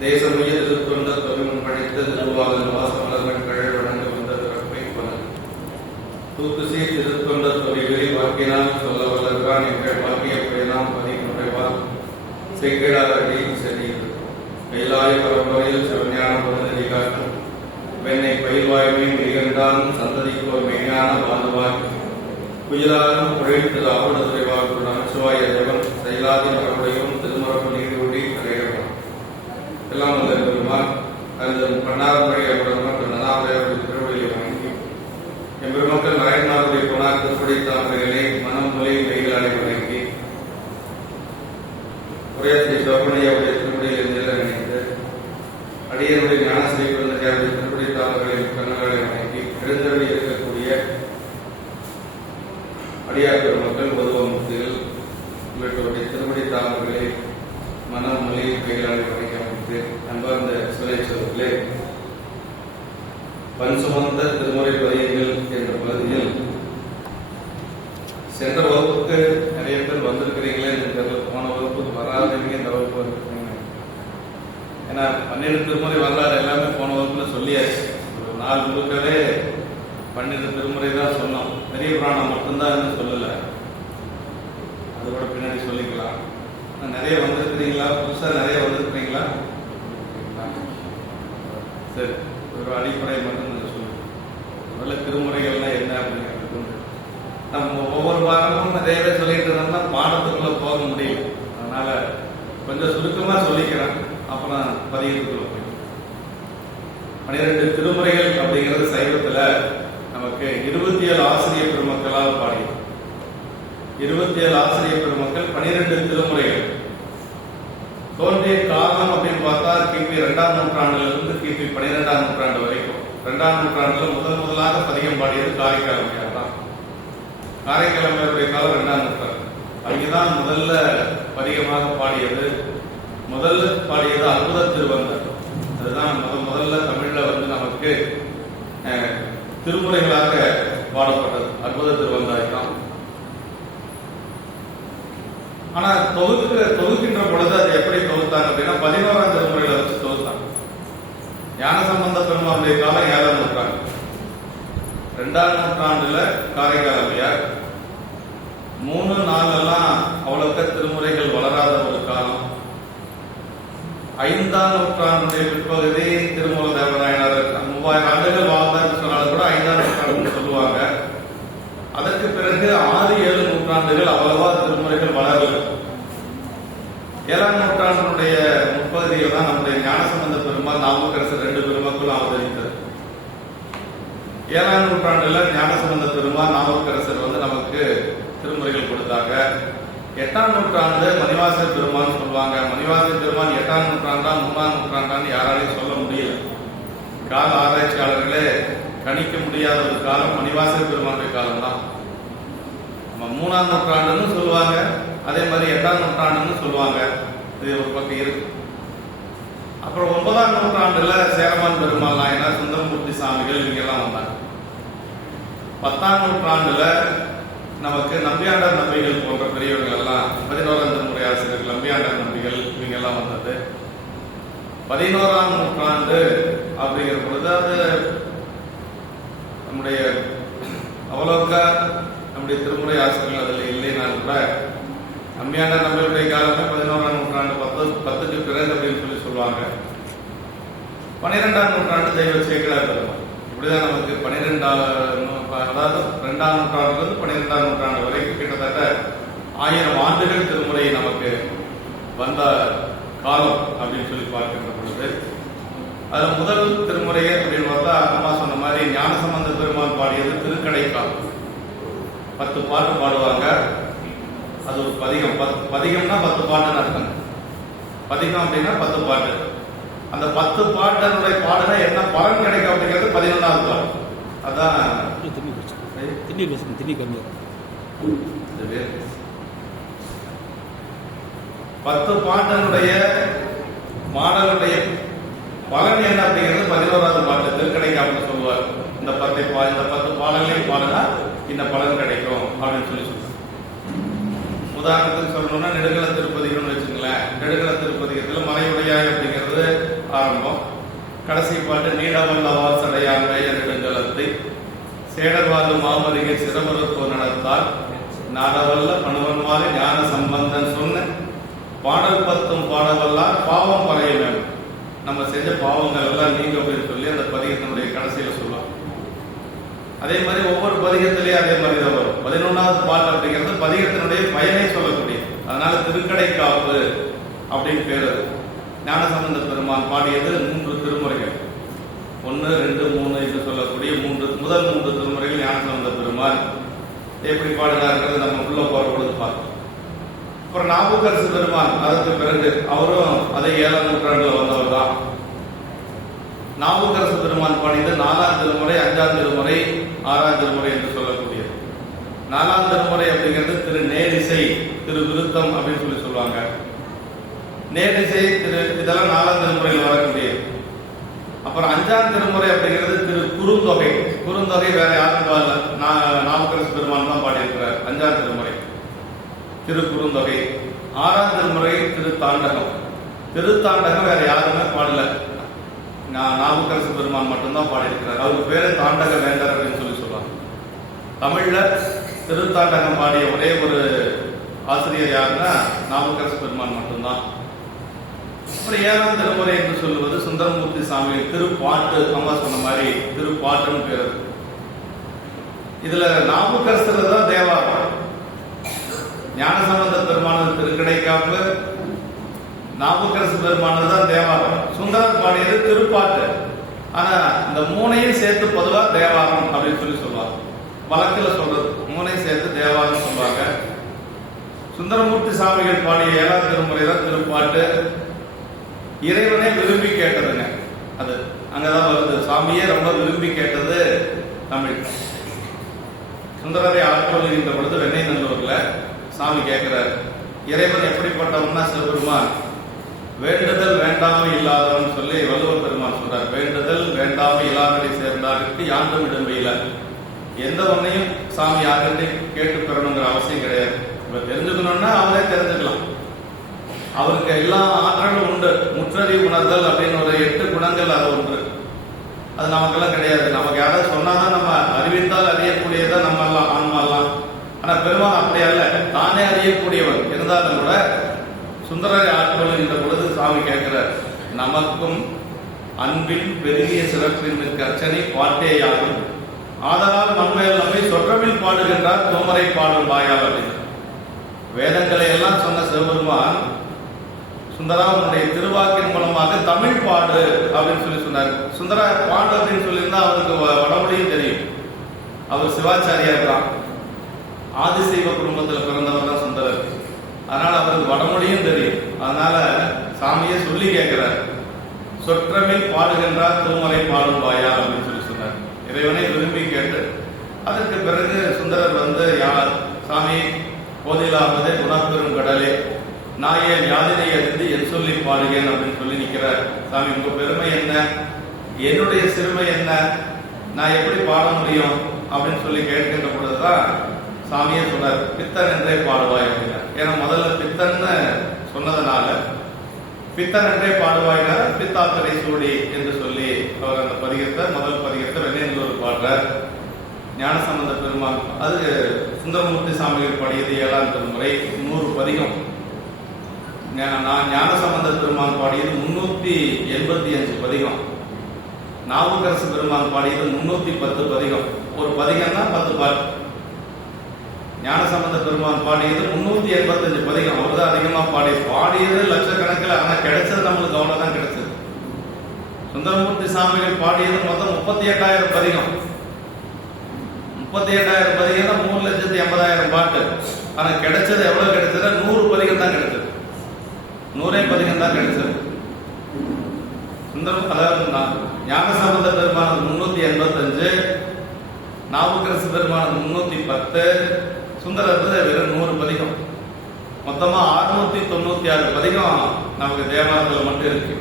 தேசமுய திருத்தொண்ட தொழில் படைத்த திருவாளர் வாசமலர்கள் கழல் வழங்க வந்த திறப்பை பலர் தூத்துசி திருத்தொண்ட தொழில்களில் வாக்கினால் சொல்ல வல்லர்கான் எங்கள் வாக்கிய பயனாம் பதிமுறைவால் செய்கிறாரடி செடி கைலாய பரம்பரையில் சிவஞான பொருந்ததி காட்டும் வெண்ணை பயில்வாய்மை மிகண்டான் சந்ததிக்கோர் மெய்ஞான வாழ்வாய் குயிலாரும் குழைத்து ஆவணத்துறை வாழ்க்கை நமச்சிவாய தேவன் செயலாதி மரபுடையும் திருமரபு நீரோடி கரையவன் எல்லாம் வந்த பெருமாள் அது பன்னாரம்பழி அவருடன் நனாவுடைய திருவள்ளியை வணங்கி என் பெருமக்கள் நாயன்மாருடைய குணார் திருப்படி தாமரைகளை மனம் மொழி மெய்களாலை வணங்கி உரையாற்றி சோபனையாவுடைய திருப்படியில் நிலைநினைந்து அடியனுடைய ஞானஸ்ரீ பிறந்தகையாவுடைய திருப்படி தாமரைகளின் கண்ணங்களை வணங்கி எழுந்தருளி இருக்கக்கூடிய அடியார் பெருமக்கள் பொதுவமுத்திகள் உள்ளிட்டோருடைய திருப்படி தாமரைகளை மனம் மொழி கைகளாலை வணங்கி அமைத்து அன்பார்ந்த சிலைச்சொற்களே பன் சுமந்த திருமுறை பதியங்கள் என்ற பகுதியில் சென்ற வகுப்புக்கு நிறைய பேர் வந்திருக்கிறீங்களே தெரியல. போன வகுப்புக்கு வராதவங்க இந்த வகுப்பு வந்திருக்கீங்க. ஏன்னா 12 திருமுறை வரலாறு எல்லாமே போன வகுப்புல சொல்லியாச்சு. ஒரு 4 முழுக்கவே 12 திருமுறை தான் சொன்னோம். பெரிய புராணம் மட்டும்தான் இன்னும் சொல்லல. அது கூட பின்னாடி சொல்லிக்கலாம். நிறைய வந்திருக்கிறீங்களா? புதுசா நிறைய வந்திருக்கிறீங்களா? சரி, ஒரு அடிப்படை மட்டும் நான் சொல்லுவேன். முதல்ல திருமுறைகள்னா என்ன அப்படிங்கிறது நம்ம ஒவ்வொரு வாரமும் நிறையவே சொல்லிட்டு இருந்தோம்னா பாடத்துக்குள்ள போக முடியல. அதனால கொஞ்சம் சுருக்கமா சொல்லிக்கிறேன், அப்புறம் பதியத்துக்குள்ள போய் 12 திருமுறைகள் அப்படிங்கிறது சைவத்துல நமக்கு 27 ஆசிரியர் பெருமக்களால் பாடியது. 27 ஆசிரியர் பெருமக்கள் 12 திருமுறைகள் தோன்றிய காலம் அப்படின்னு பார்த்தா கிபி 2ஆம் நூற்றாண்டுல இருந்து கிபி 12ஆம் நூற்றாண்டு வரைக்கும். 2ஆம் நூற்றாண்டுல முதலாக பதிகம் பாடியது காரைக்காலமையார் தான். காரைக்காலமையாருடைய காலம் 2ஆம் நூற்றாண்டு. அங்கேதான் முதல்ல பதிகமாக பாடியது. முதல்ல பாடியது அற்புத திருவந்தார். அதுதான் முதல்ல தமிழ்ல வந்து நமக்கு திருமுறைகளாக பாடப்பட்டது அற்புத திருவந்தாய் தான். ஆனா தொகுக்கின்ற பொழுது அது எப்படி தொகுத்தாங்க அப்படின்னா 11ஆம் திருமுறைகளை வச்சு தொகுத்தாங்க. ஞானசம்பந்த பெருமாளுடைய காலம் 7ஆம் நூற்றாண்டு. 2ஆம் நூற்றாண்டுல காரைக்காலமையார். 3, 4 எல்லாம் அவ்வளவுக்கு திருமுறைகள் வளராத ஒரு காலம். 5ஆம் நூற்றாண்டுடைய பிற்பகுதி திருமூல தேவநாயனார் 3000 ஆண்டுகள் வாழ்ந்தார் சொன்னாலும் கூட 5ஆம் நூற்றாண்டுன்னு சொல்லுவாங்க. அதற்கு பிறகு 6, 7 நூற்றாண்டுகள் அவ்வளவா திருமுறைகள் வளரல. 7ஆம் நூற்றாண்டினுடைய முற்பகுதியில் தான் நம்முடைய ஞானசம்பந்த பெருமாள் நாவுக்கரசர் 2 பெருமக்களும் அவதரித்தது. 7ஆம் நூற்றாண்டுல ஞானசம்பந்த பெருமாள் நாவுக்கரசர் வந்து நமக்கு திருமுறைகள் கொடுத்தாங்க. 8ஆம் நூற்றாண்டு மணிவாசர் பெருமாள் சொல்லுவாங்க. மணிவாசர் பெருமாள் 8ஆம் நூற்றாண்டா 3ஆம் நூற்றாண்டான்னு யாராலையும் சொல்ல முடியல. கால ஆராய்ச்சியாளர்களே கணிக்க முடியாத ஒரு காலம் மணிவாசர் பெருமாளுடைய காலம் தான். 3ஆம் நூற்றாண்டுன்னு சொல்லுவாங்க, அதே மாதிரி 8ஆம் நூற்றாண்டுன்னு சொல்லுவாங்க. இது ஒரு பக்கம் இருக்கு. அப்புறம் 9ஆம் நூற்றாண்டுல சேரமான் பெருமாள் நாயனார், சுந்தரமூர்த்தி சாமிகள் இவங்க எல்லாம் வந்தாங்க. 10ஆம் நூற்றாண்டுல நமக்கு நம்பியாண்டார் நம்பிகள் போன்ற பெரியவர்கள் எல்லாம் 11ஆம் திருமுறை ஆசிரியர்கள் நம்பியாண்டார் நம்பிகள் இவங்க எல்லாம் வந்தது. 11ஆம் நூற்றாண்டு அப்படிங்கிற பொழுது அது நம்முடைய அவ்வளவுக்கா நம்முடைய திருமுறை ஆசிரியர்கள் அதில் இல்லைனாலும் கூட நம்பியாண்டார் நம்பிகளுடைய காலமே 11ஆம் நூற்றாண்டு 10க்கு பிறகு அப்படின்னு சொல்லுவாங்க. 12ஆம் நூற்றாண்டு தெய்வ சேக்கிழார் பெருமாள். இப்படிதான் நமக்கு 12ஆம் நூற்றாண்டுலேருந்து 12ஆம் நூற்றாண்டு வரைக்கும் கிட்டத்தட்ட 1000 ஆண்டுகள் திருமுறை நமக்கு வந்த காலம் அப்படின்னு சொல்லி பார்க்கின்ற பொழுது அது முதல் திருமுறையே அப்படின்னு பார்த்தா அம்மா சொன்ன மாதிரி ஞானசம்பந்த பெருமாள் பாடியது திருக்கடைக்கால். 10 பாட்டு பாடுவாங்க. அது ஒரு பதிகம். பதிகம்னா 10 பாட்டுன்னு அர்த்தம். பதிகம் அப்படின்னா 10 பாட்டு. அந்த 10 பாட்டனுடைய பாடுனா என்ன பலன் கிடைக்கும் அப்படிங்கிறது 11ஆவது பாட்டு. அதான் 10 பாட்டனுடைய மாடலுடைய பலன் என்ன அப்படிங்கிறது 11ஆவது பாட்டு திருக்கடைக்காப்புன்னு சொல்லுவார். இந்த 10 பாடலையும் பாடுனா இந்த பலன் கிடைக்கும் அப்படின்னு சொல்லி சொல்லுவாங்க. உதாரணத்துக்கு சொல்லணும்னா நெடுங்கல திருப்பதிகம்னு வச்சுங்களேன். நெடுங்கல திருப்பதிகத்துல மறையுடையாய் அப்படிங்கிறது கடைசி பாட்டு நீடவல்லவார் சடையான் பெயர் நெடுஞ்சலத்தை சேடர்வாது மாமருகே சிறமருத்துவ நடத்தால் நாடவல்ல பணவன்மாறு ஞான சம்பந்தன் சொன்ன பாடல் 10 பாடவல்லார் பாவம் பறைய வேண்டும். நம்ம செஞ்ச பாவங்கள் எல்லாம் நீங்க அப்படின்னு சொல்லி அந்த பதிகத்தினுடைய கடைசியில சொல்லலாம். அதே மாதிரி ஒவ்வொரு பதிகத்திலேயே அதே மாதிரி தான் வரும். 11வது பாட்டு அப்படிங்கிறது பதிகத்தினுடைய பயனை சொல்லக்கூடிய, அதனால திருக்கடை காப்பு அப்படின்னு பேரு. ஞானசம்பந்த பெருமான் பாடியது 3 திருமுறைகள், 1, 2, 3 என்று சொல்லக்கூடிய முதல் 3 திருமுறைகள் ஞானசம்பந்த பெருமான் எப்படி பாடினார்கள் நம்ம உள்ள போற பொழுது பார்த்தோம். அப்புறம் நாவுக்கரசு பெருமான் அதற்கு பிறகு அவரும் அதே 7ஆம் நூற்றாண்டுல வந்தவர் தான். நாவுக்கரசு பெருமான் பாடியது 4ஆம் திருமுறை, 5ஆம் திருமுறை, 6ஆம் திருமுறை என்று சொல்லக்கூடியது. 4ஆம் திருமுறை அப்படிங்கிறது திரு நேரிசை, திரு விருத்தம் அப்படின்னு சொல்லி சொல்லுவாங்க. நேரிசை இதெல்லாம் 4ஆம் திருமுறையில் வரக்கூடியது. அப்புறம் 5ஆம் திருமுறை அப்படிங்கிறது திரு குறுந்தொகை. குறுந்தொகை வேற யாரும் பாடல, நாவுக்கரசு பெருமான் தான் பாடியிருக்கிறார் 5ஆம் திருமுறை திரு குறுந்தொகை. 6ஆம் திருமுறை திரு தாண்டகம். திருத்தாண்டகம் வேற யாருமே பாடல, நாவுக்கரசு பெருமான் மட்டும்தான் பாடியிருக்கிறார். அவருக்கு பேரு தாண்டக வேந்தர் அப்படின்னு சொல்லி சொல்லுவாங்க. தமிழ்ல திருத்தாண்டகம் பாடிய ஒரே ஒரு ஆசிரியர் யாருன்னா நாவுக்கரசு பெருமான் மட்டும்தான். அப்புறம் 7ஆம் திருமுறை என்று சொல்லுவது சுந்தரமூர்த்தி சாமி திருப்பாட்டு. அம்மா சொன்ன மாதிரி திருப்பாட்டுன்னு பேரு. இதுல நாவுக்கரசர் தான் தேவாரம், ஞானசம்பந்த பெருமானது திருக்கடைக்காப்பு, நாவுக்கரசு பெருமானது தான் தேவாரம், சுந்தரர் பாடியது திருப்பாட்டு. ஆனா இந்த 3ஐயும் சேர்த்து பொதுவா தேவாரம் அப்படின்னு சொல்லி சொல்லுவாங்க. வழக்குல சொல்றது 3ஐயும் சேர்த்து தேவாரம் சொல்லுவாங்க. சுந்தரமூர்த்தி சாமிகள் பாடிய 7ஆம் திருமுறை தான் திருப்பாட்டு. இறைவனே விரும்பி கேட்டதுங்க, அது அங்கதான் வருது. சாமியே ரொம்ப விரும்பி கேட்டது தமிழ். சுந்தரரை ஆட்கொள்கின்ற பொழுது வெண்ணெய் நல்லூர்ல சாமி கேட்கிறார், இறைவன் எப்படிப்பட்டவன்னா சிவபெருமான் வேண்டுதல் வேண்டாமை இல்லாதவன் சொல்லி வள்ளுவர் பெருமான் சொல்றார். வேண்டுதல் வேண்டாமை இல்லாததை சேர்ந்தாருக்கு யாண்டும் இடம்பெயில. எந்த ஒன்னையும் சாமி யார்கிட்டையும் கேட்டு பெறணுங்கிற அவசியம் கிடையாது. இப்ப தெரிஞ்சுக்கணும்னா அவரே தெரிஞ்சுக்கலாம். அவருக்கு எல்லா ஆற்றலும் உண்டு. முற்றறி உணர்தல் அப்படின்னு ஒரு 8 குணங்கள் அது ஒன்று. அது நமக்கெல்லாம் கிடையாது. நமக்கு யாராவது சொன்னாதான் நம்ம அறிவித்தால் அறியக்கூடியதான் நம்ம எல்லாம் ஆன்மாலாம். ஆனா பெருமான் அப்படி அல்ல, தானே அறியக்கூடியவன். இருந்தாலும் கூட சுந்தரரை ஆட்கொள்கின்ற பொழுது சாமி கேட்கிறார், நமக்கும் அன்பின் பெருகிய சிறப்பின் கர்ச்சனை பாட்டேயாகும் ஆதலால் மண்மையில் நம்மை சொற்றமில் பாடுகின்றார் தோமரை பாடும் வாயால் அப்படின்னு. வேதங்களை எல்லாம் சொன்ன சிவபெருமான் சுந்தராவுடைய திருவாக்கின் மூலமாக தமிழ் பாடு அப்படின்னு சொல்லி சொன்னார். சுந்தரா பாடு அப்படின்னு சொல்லியிருந்தா அவருக்கு வடமொழியும் தெரியும். அவர் சிவாச்சாரியார் தான், ஆதிசைவ குடும்பத்தில் பிறந்தவர் தான் சுந்தரர். அதனால அவருக்கு வடமொழியும் தெரியும். அதனால சாமியை சொல்லி கேட்கிறார், சொற்றமில் பாடுகின்றார் தூமரை பாடும் வாயா அப்படின்னு சொல்லி சொன்னார். இறைவனை விரும்பி கேட்டு அதற்கு பிறகு சுந்தரர் வந்து யார் சாமி போதிலாவதே குணப்பெரும் கடலே நாயன் யாதினை அறிந்து என் சொல்லி பாடுகிறேன் அப்படின்னு சொல்லி நிற்கிறார். சாமி உங்க பெருமை என்ன, என்னுடைய சிறுமை என்ன, நான் எப்படி பாட முடியும் அப்படின்னு சொல்லி கேட்கின்ற பொழுதுதான் சாமியே சொன்னார், பித்தன் என்றே பாடுவாய் அப்படின்னா. ஏன்னா முதல்ல பித்தன்னு சொன்னதுனால பித்தன் என்றே பாடுவாயினார். பித்தாத்திரை சூடி என்று சொல்லி அவர் அந்த பதிகத்தை முதல் பதிகத்தை வெண்ணெய்நல்லூர் பாடுறார். ஞானசம்பந்த பெருமான் அது சுந்தரமூர்த்தி சாமிகள் பாடியது 7ஆம் திருமுறை 100 பதிகம். ஞானசம்பந்த பெருமான் பாடியது 385 பதிகம். நாவுக்கரசு பெருமான் பாடியது 310 பதிகம். ஒரு பதிகம்னா 10 பாட்டு. ஞானசம்பந்த பெருமான் பாடியது 385 பதிகம். அவர் தான் அதிகமா பாடியது லட்சக்கணக்கில். ஆனா கிடைச்சது நம்மளுக்கு அவ்வளவுதான் கிடைச்சது. சுந்தரமூர்த்தி சாமிகள் பாடியது மொத்தம் 38,000 பதிகம். 38,000 பதிகம் 3,80,000 பாட்டு. ஆனா கிடைச்சது எவ்வளவு கிடைச்சது? 100 பதிகம் தான் கிடைச்சது. 100 பதிகம் தான் கிடைச்சது. சுந்தரம் அதாவது ஞானசம்பந்த பெருமானது 385, நாவுக்கரசு பெருமானது 310, சுந்தரர் வெறும் 100 பதிகம். மொத்தமா 696 பதிகம் நமக்கு தேவாரத்தில் மட்டும் இருக்கு.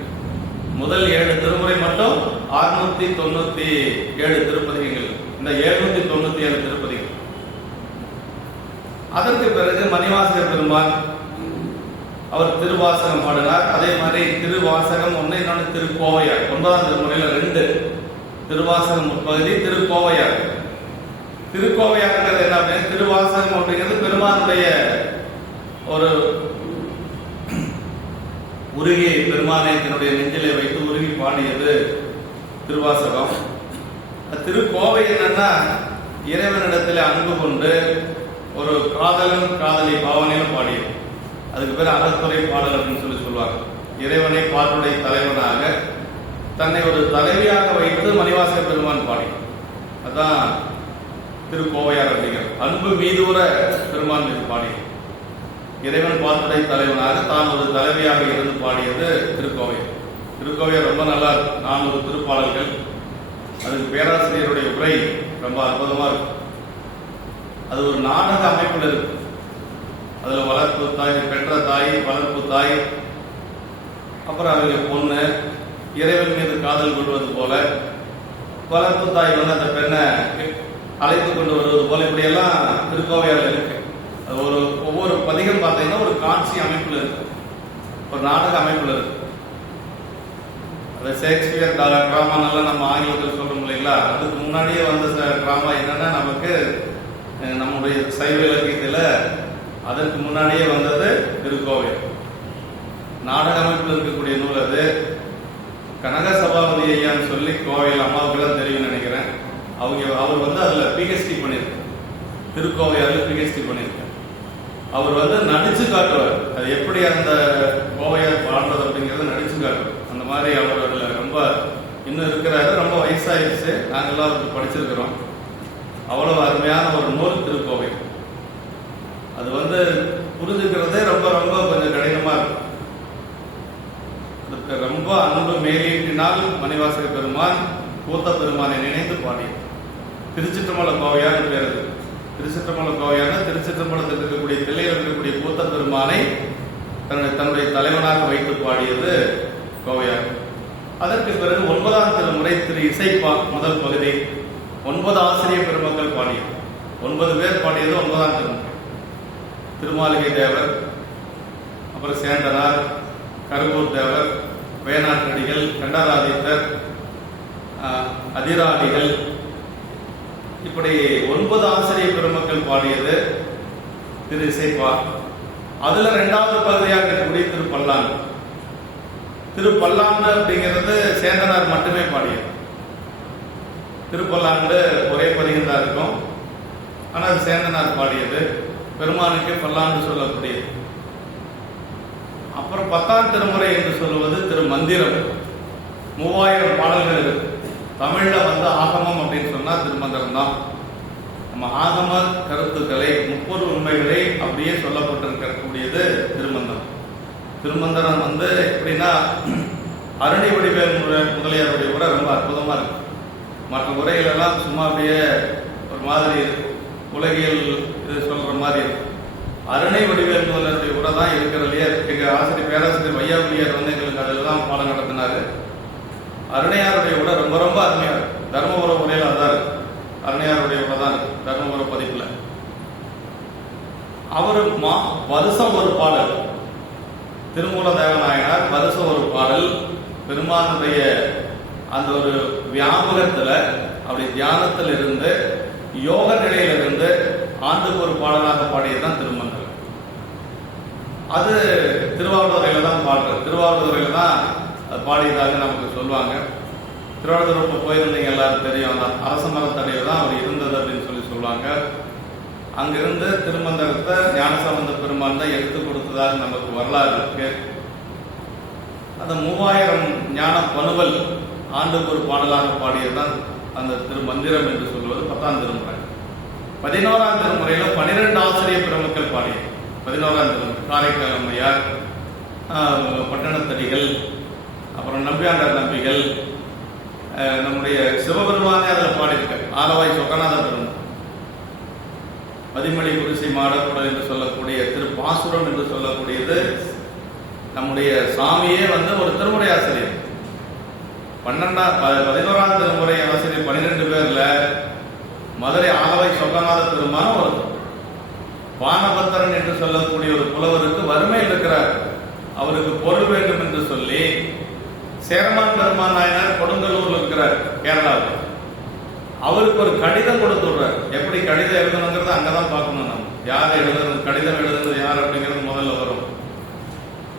முதல் 7 திருமுறை மட்டும் 697 திருப்பதிகங்கள். இந்த 797 திருப்பதிகள். அதற்கு பிறகு மணிவாசக பெருமான் அவர் திருவாசகம் பாடினார். அதே மாதிரி திருவாசகம் ஒன்று, இன்னொன்று திருக்கோவையார். 9ஆம் திருமுறையில 2 திருவாசகம் முற்பகுதி, திருக்கோவையார். திருக்கோவையாருங்கிறது என்ன அப்படின்னா, திருவாசகம் அப்படிங்கிறது பெருமானுடைய ஒரு உருகி, பெருமானை தன்னுடைய நெஞ்சிலே வைத்து உருகி பாடியது திருவாசகம். திருக்கோவை என்னன்னா, இறைவனிடத்தில் அன்பு கொண்டு ஒரு காதலன் காதலி பாவனையில பாடியது. அதுக்கு பேர் அறத்துறை பாடல் அப்படின்னு சொல்லுவாங்க. இறைவனை பாட்டுடைய தலைவனாக தன்னை ஒரு தலைவியாக வைத்து மணிவாசக பெருமான் பாடி, அதான் திருக்கோவையார் அப்படிங்கிற அன்பு மீதூர பெருமான் மீது பாடி, இறைவன் பாட்டுடைய தலைவனாக தான் ஒரு தலைவியாக இருந்து பாடியது திருக்கோவையார். திருக்கோவையார் ரொம்ப நல்லா இருக்கும். 400 திருப்பாடல்கள். அதுக்கு பேராசிரியருடைய உரை ரொம்ப அற்புதமா இருக்கும். அது ஒரு நாடக அமைப்பில் இருக்கு. அதுல வளர்ப்பு தாய், பெற்ற தாய், வளர்ப்பு தாய், அப்புறம் அவங்க பொண்ணு இறைவன் மீது காதல் கொள்வது போல, வளர்ப்பு தாய் வந்து அந்த பெண்ணை அழைத்து கொண்டு வருவது போல, இப்படியெல்லாம் திருக்கோவையார் இருக்கு. அது ஒவ்வொரு பதிகம் பார்த்தீங்கன்னா ஒரு காட்சி அமைப்புல இருக்கு, ஒரு நாடக அமைப்புல இருக்கு. அது ஷேக்ஸ்பியர் டிராமானெல்லாம் நம்ம ஆங்கிலத்தில் சொல்றோம் இல்லைங்களா, அதுக்கு முன்னாடியே வந்த டிராமா என்னன்னா, நமக்கு நம்முடைய சைவ இலக்கியத்தில் அதற்கு முன்னாடியே வந்தது திருக்கோவையார். நாடக அமைப்பில் இருக்கக்கூடிய நூல் அது. கனக சபாபதி ஐயான்னு சொல்லி கோவையில் அம்மாவுக்கெல்லாம் தெரியும்னு நினைக்கிறேன். அவர் வந்து அதில் பிஹெச்டி பண்ணியிருக்கார். திருக்கோவையாரில் பிஹெச்டி பண்ணியிருக்கார். அவர் வந்து நடிச்சு காட்டுவார், அது எப்படி அந்த கோவையார் பாடுறது அப்படிங்கிறத நடிச்சு காட்டுவார். அந்த மாதிரி அவர் அதில் ரொம்ப இன்னும் இருக்கிறாரு. ரொம்ப வயசாயிடுச்சு, நாங்கள்லாம் அவருக்கு படிச்சிருக்கிறோம். அவ்வளவு அருமையான ஒரு நூல் திருக்கோவை. அது வந்து புரிஞ்சுக்கிறதே ரொம்ப ரொம்ப கொஞ்சம் கடினமா இருக்கும். ரொம்ப அன்பு மேலீட்டினால் மணிவாசக பெருமான் கூத்த பெருமானை நினைந்து பாடியது திருச்சிற்றம்பல கோவையான பேர். திருச்சிற்றம்பல கோவையான திருச்சிற்றம்பலத்தில் இருக்கக்கூடிய தில்லையில் இருக்கக்கூடிய கூத்த பெருமானை தன்னுடைய தலைவனாக வைத்து பாடியது கோவையார். அதற்கு பிறகு 9ஆம் திருமுறை திரு இசைப்பா முதல் பகுதி 9 ஆசிரியர் பெருமக்கள் பாடியது. 9 பேர் பாடியது 9ஆம் திருமுறை. திருமாளிகை தேவர், அப்புறம் சேந்தனார், கருவூர் தேவர், வேணாட்டடிகள், கண்டராதித்தர், அதிராடிகள், இப்படி 9 ஆசிரியர் பெருமக்கள் பாடியது திரு இசைப்பா. அதுல 2வது பகுதியாக இருக்கக்கூடிய திருப்பல்லாண்டு. திருப்பல்லாண்டு அப்படிங்கிறது சேந்தனார் மட்டுமே பாடியது. திருப்பல்லாண்டு ஒரே பதிகம் தான் இருக்கும், ஆனால் சேந்தனார் பாடியது. பெருமானுக்கு பல்லாண்டு சொல்லக்கூடியது. அப்புறம் 10ஆம் திருமுறை என்று சொல்லுவது திரு மந்திரம். 3000 பாடல்கள் இருக்கு. தமிழ்ல வந்து ஆகமம் அப்படின்னு சொன்னா திருமந்திரம் தான். நம்ம ஆகம கருத்துக்களை, 30 உண்மைகளை அப்படியே சொல்லப்பட்டிருக்கக்கூடியது திருமந்திரம். திருமந்திரம் வந்து எப்படின்னா, அருணை வடிவேல் முதலியாருடைய உரை ரொம்ப அற்புதமா இருக்கு. மற்ற உரைகள் எல்லாம் சும்மா அப்படியே ஒரு மாதிரி உலகியல் இது சொல்ற மாதிரி இருக்கு. அருணை வடிவேல் முதலியாருடைய உரை தான் இருக்கிறதுலையே. எங்க ஆசிரியர் பேராசிரியர் வையாபுலியார் வந்து எங்களுக்கு அதில் தான் பாடம் நடத்தினாரு. அருணையாருடைய உரை ரொம்ப ரொம்ப அருமையா இருக்கு. தர்மபுர உரையில அதான் இருக்கு. அருணையாருடைய உரை தான் இருக்கு தர்மபுர பதிப்புல. அவரு வருஷம் ஒரு பாடல், திருமூல தேவநாயனார் வருஷம் ஒரு பாடல் பெருமானுடைய அந்த ஒரு வியாபகத்துல அப்படி தியானத்தில் இருந்து யோக நிலையிலிருந்து ஆண்டுக்கு ஒரு பாடலாக பாடியதுதான் திருமந்திரம். அது திருவாவூரையில தான் பாடுறது. திருவாவூரையில தான் பாடியதாக நமக்கு சொல்லுவாங்க. திருவாவூர் போயிருந்தீங்க எல்லாரும் தெரியும். அந்த அரச மரத்தடையில் தான் அவர் இருந்தது அப்படின்னு சொல்லுவாங்க. அங்கிருந்து திருமந்திரத்தை ஞானசம்பந்த பெருமான் தான் எடுத்து கொடுத்ததாக நமக்கு வரலாறு இருக்கு. அந்த 3000 ஞான பணுவல் ஆண்டுக்கு ஒரு பாடலாக பாடியதுதான் அந்த திருமந்திரம் என்று சொல்வது 10ஆம் திருமுறை. 11ஆம் திருமுறையில 12 ஆசிரியர் பெருமக்கள் பாடியது. 11ஆம் திருமுறை காரைக்கால் அம்மையார், பட்டணத்தடிகள், அப்புறம் நம்பியாண்டார் நம்பிகள், நம்முடைய சிவபெருமானே அதில் பாடியிருக்க ஆலவாய் சொக்கநாத பெருமான், மதிமலை குடிசை மாடக்கூடல் என்று சொல்லக்கூடிய திருப்பாசுரம் என்று சொல்லக்கூடியது நம்முடைய சாமியே வந்து ஒரு திருமுறை ஆசிரியர். 11ஆம் திருமுறை ஆசிரியர் 12 பேர்ல மதுரை ஆலவாய் சொக்கநாத பெருமான ஒரு பானபத்திரன் என்று சொல்லக்கூடிய ஒரு புலவருக்கு வறுமையில் இருக்கிறார். அவருக்கு பொருள் வேண்டும் என்று சொல்லி சேரமான் பெருமான் நாயனார் கொடுங்கல்லூர்ல இருக்கிறார் கேரளாவில். அவருக்கு ஒரு கடிதம் கொடுத்துடுறார். எப்படி கடிதம் எழுதணுங்கிறத அங்கதான் பார்க்கணும். நம்ம யார் எழுதுறது, கடிதம் எழுதுறது யார் அப்படிங்கிறது முதல்ல வரும்.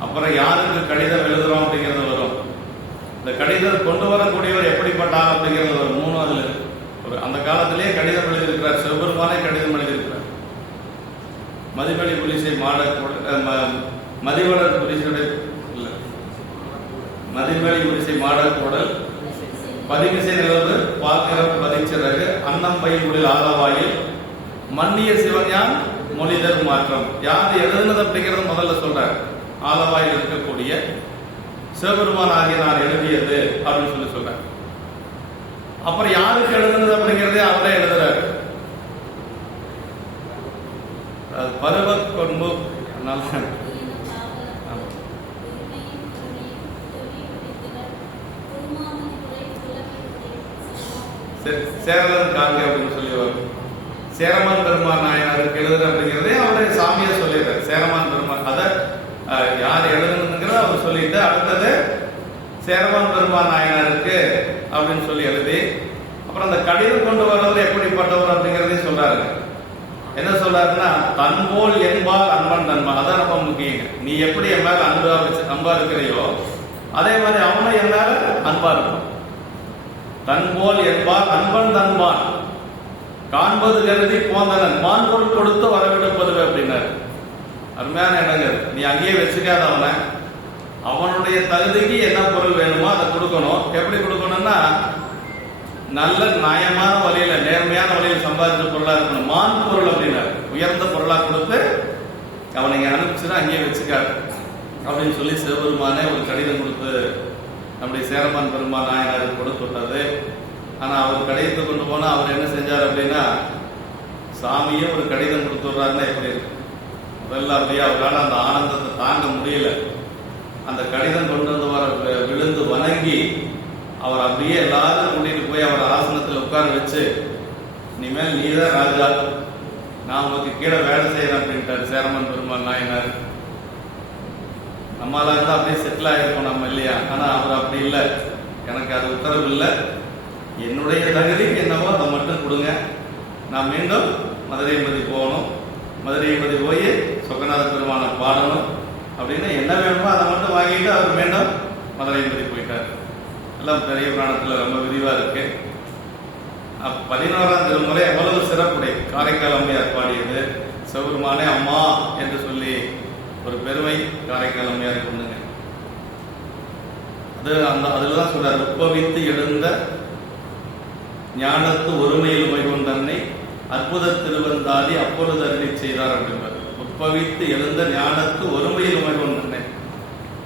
அப்புறம் யாருக்கு கடிதம் எழுதுறோம் அப்படிங்கிறது வரும். இந்த கடிதம் கொண்டு வரக்கூடியவர் எப்படிப்பட்ட ஆள் அப்படிங்கிறது வரும். 3 அதுல ஒரு அந்த காலத்திலேயே கடிதம் எழுதியிருக்கிறார். சிவபெருமானே கடிதம் எழுதியிருக்கிறார். மதிவழி புலிசை மாட மதிவளர் புலிசை இல்ல மதிவழி புலிசை மாடல் கூடல் பதிமிசை நிலவு பாக்கிரம் பதிச்சிறகு அன்னம் பயிர்களில் ஆலவாயில் மன்னிய சிவஞான் மொழிதர் மாற்றம். யார் எழுதுனது அப்படிங்கிறது முதல்ல சொல்றார். ஆலவாயில் இருக்கக்கூடிய சிவபெருமான் ஆகிய நான் எழுதியது அப்படின்னு சொல்லி சொல்றார். அப்புறம் யாருக்கு எழுதுனது அப்படிங்கிறதே அவரே எழுதுறாரு. பருவத் கொன்பு சேரலன் காங்க அப்படின்னு சொல்லி வரும். சேரமான் பெருமான் நாயனாருக்கு எழுதுற அப்படிங்கிறதே அவருடைய சாமியா சொல்லிடுறாரு. சேரமான் பெருமான் அதை யார் எழுதுனதுங்கிறத அவர் சொல்லிட்டு அடுத்தது சேரமான் பெருமான் நாயனாருக்கு அப்படின்னு சொல்லி எழுதி அப்புறம் அந்த கடிதம் கொண்டு வரவர் எப்படிப்பட்டவர் அப்படிங்கிறதையும் சொல்றாரு. என்ன சொல்றாருன்னா, தன்போல் என்பால் அன்பன் தன்பான். அதான் ரொம்ப முக்கியங்க. நீ எப்படி என் மேல அன்பா இருக்கிறையோ அதே மாதிரி அவனும் என் மேல அன்பா இருக்கும். தன்போல் என்பால் அன்பன் தன்பான் காண்பது கருதி போந்தனன் மான் பொருள் கொடுத்து வரவிடுப்பது அப்படின்னாரு. அருமையான இடங்கள். நீ அங்கேயே வச்சுக்காத அவனை. அவனுடைய தகுதிக்கு என்ன பொருள் வேணுமோ அதை கொடுக்கணும். எப்படி கொடுக்கணும்னா நல்ல நியாயமான வழியில நேர்மையான வழியில் சம்பாதித்த பொருளா இருக்கணும். மான் பொருள் அப்படின்னா உயர்ந்த பொருளா கொடுத்து அவனை அனுப்பிச்சுன்னா அங்கேயே வச்சுக்காரு அப்படின்னு சொல்லி சிவபெருமானே ஒரு கடிதம் கொடுத்து நம்முடைய சேரமான் பெருமான் நாயனாருக்கு கொடுத்து விட்டது. ஆனா அவர் கடிதத்தை கொண்டு போனா அவர் என்ன செஞ்சார் அப்படின்னா, சாமியே ஒரு கடிதம் கொடுத்து விடுறாருன்னா எப்படி இருக்கு. முதல்ல அப்படியே அவரால் அந்த ஆனந்தத்தை தாங்க முடியல. அந்த கடிதம் கொண்டு வந்து வர விழுந்து வணங்கி அவர் அப்படியே எல்லாரும் கூட்டிட்டு போய் அவர் ஆசனத்தில் உட்கார வச்சு, இனிமேல் நீதான் ராஜா, நான் உங்களுக்கு கீழே வேலை செய்யறேன் அப்படின்ட்டாரு சேரமான் பெருமான் நாயனார். நம்மளால இருந்தா அப்படியே செட்டில் ஆயிருப்போம் நம்ம இல்லையா. ஆனா அவர் அப்படி இல்லை. எனக்கு அது உத்தரவு இல்லை. என்னுடைய தகுதிக்கு என்னவோ அதை மட்டும் கொடுங்க. நான் மீண்டும் மதுரைமதி போகணும். மதுரைமதி போய் சொக்கநாத பெருமானை பாடணும் அப்படின்னு என்ன வேணுமோ அதை மட்டும் வாங்கிட்டு அவர் மீண்டும் மதுரைமதி போயிட்டார். எல்லாம் பெரிய புராணத்தில் ரொம்ப விரிவா இருக்கு. 11ஆம் திருமுறை எவ்வளவு சிறப்புடைய காரைக்கால் அம்மையார் பாடியது. சிவபெருமானே அம்மா என்று சொல்லி ஒரு பெருமை காரைக்கால் அம்மையாருக்கு உண்டுங்க. அதுலதான் சொல்றாரு, உற்பவித்து எழுந்த ஞானத்து ஒருமையில் உமைகொண்டன்னை அற்புத திருவந்தாதி அப்பொழுது அருளி செய்தார் அப்படின்றார். உற்பவித்து எழுந்த ஞானத்து ஒருமையில் உமைகொண்டன்னை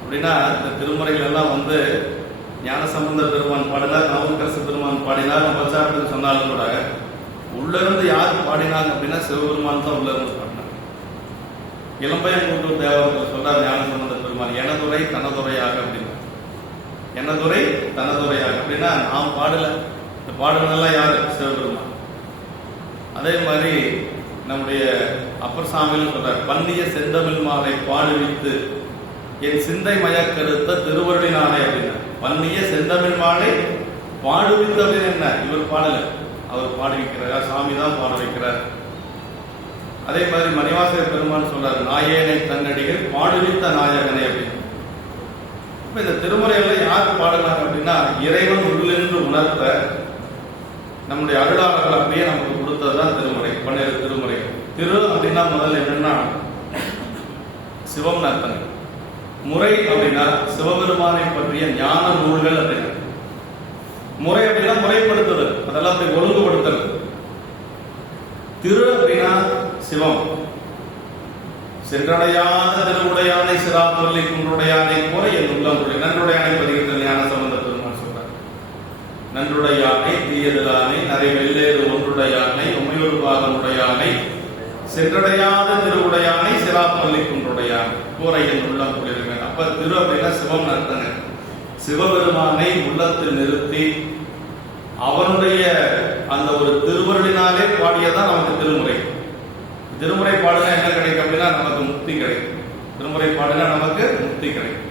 அப்படின்னா இந்த திருமுறைகள் எல்லாம் ஞானசம்பந்த பெருமான் பாடினார், நவக்கரசு பெருமான் பாடினார். நம்ம பச்சாரத்துக்கு சொன்னாலும் கூட உள்ள இருந்து யார் பாடினாங்க அப்படின்னா சிவபெருமான் தான் உள்ள இருந்து பாடினார். இளம்பையங்கூட்டூர் தேவாரத்தில் சொல்றார் ஞானசம்பந்த பெருமான், எனதுரை தனதுரையாக அப்படின்னா. எனதுரை தனதுரையாக அப்படின்னா நாம் பாடல, இந்த பாடலெல்லாம் யாரு? சிவபெருமான். அதே மாதிரி நம்முடைய அப்பர் சாமியில் சொல்றார், பன்னிய செந்தமிழ் மாலை பாடுவித்து என் சிந்தை மயக்கருத்த திருவருளினாலே அப்படின்னா. பன்னிய செந்தமிழ் மாலை பாடுவித்து அப்படின்னு என்ன? இவர் பாடல, அவர் பாடி வைக்கிறார். சாமி தான் பாட வைக்கிறார். அதே மாதிரி மணிவாசகர் பெருமான் சொல்றாரு, நாயேனை தன்னடிகள் பாடுவித்த நாயகனை அப்படின்னு. இப்ப இந்த திருமுறைகள் யார் பாடுறாங்க அப்படின்னா, இறைவன் உள்ளென்று உணர்த்த நம்முடைய அருளாளர்கள் அப்படியே நமக்கு கொடுத்ததுதான் திருமுறை. 12 திருமுறை. திரு அப்படின்னா முதல்ல என்னன்னா சிவம் அர்த்தங்கள். முறை அப்படின்னா சிவபெருமானை பற்றிய ஞான நூல்கள் அப்படின்னா. முறை அப்படின்னா முறைப்படுத்துதல், அதெல்லாம் அப்படி ஒழுங்குபடுத்தல். திரு அப்படின்னா சிவம். சென்றடையாத திருவுடையானை சிராப்பொருளை குன்றுடையானை போல என் உள்ளம் உடைய நன்றுடையானை பதிகின்ற ஞான சம்பந்த பெருமான் சொல்றார். நன்றுடையானை தீயதலானை நரை வெள்ளேறு ஒன்றுடையானை உமையொரு பாகனுடையானை சென்றடையாத திருவுடையானை சிராப்பொருளை குன்றுடையானை கூரை என் உள்ளம் குளிருங்க. அப்ப திரு அப்படின்னா சிவம் அர்த்தங்க. சிவபெருமானை உள்ளத்தில் நிறுத்தி அவனுடைய அந்த ஒரு திருவருளினாலே பாடியதான் நமக்கு திருமுறை. திருமுறை பாடுனா என்ன கிடைக்கும் அப்படின்னா நமக்கு முக்தி கிடைக்கும். திருமுறை பாடினா நமக்கு முக்தி கிடைக்கும்.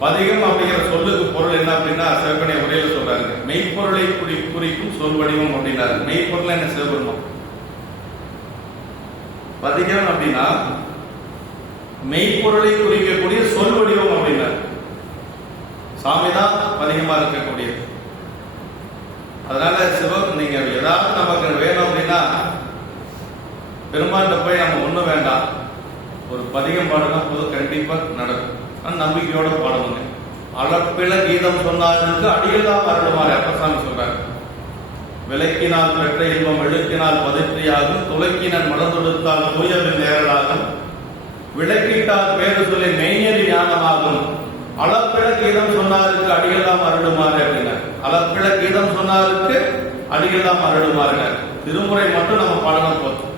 பதிகம் அப்படிங்கிற சொல்லுக்கு பொருள் என்ன அப்படின்னா சிவகணி உரையில சொல்றாரு, மெய்ப்பொருளை குறிக்கும் சொல் வடிவம் அப்படின்னாரு. மெய்ப்பொருள் என்ன? சிவபெருமான். பதிகம் அப்படின்னா மெய்ப்பொருளை குறிக்கக்கூடிய சொல் வடிவம் அப்படின்னாரு. சாமிதான் பதிகமா இருக்கக்கூடியது. அதனால நீங்க ஏதாவது நமக்கு வேணும் அப்படின்னா பெருமாண்ட போய் நம்ம ஒண்ணும் வேண்டாம், ஒரு பதிகம் பாடுனா போதும், கண்டிப்பா நடக்கும். நம்பிக்கையோட பாடுவாங்க. அளப்பில கீதம் சொன்னாருக்கு அடியெல்லாம் அருளுமாறு அப்பசாமி சொல்றாரு. விளக்கினால் பெற்ற இன்பம் எழுக்கினால் பதற்றியாகும், துளக்கினால் மனதொடுத்தால் தூயவில் நேரலாகும், விளக்கிட்டால் பேரு சொல்லி மெய்ஞரி ஞானமாகும், அளப்பில கீதம் சொன்னாருக்கு அடியெல்லாம் அருளுமாறு அப்படின்னார். அளப்பில கீதம் சொன்னாருக்கு அடியெல்லாம் அருளுமாறுனார். திருமுறை மட்டும் நம்ம பாடணும் போதும்.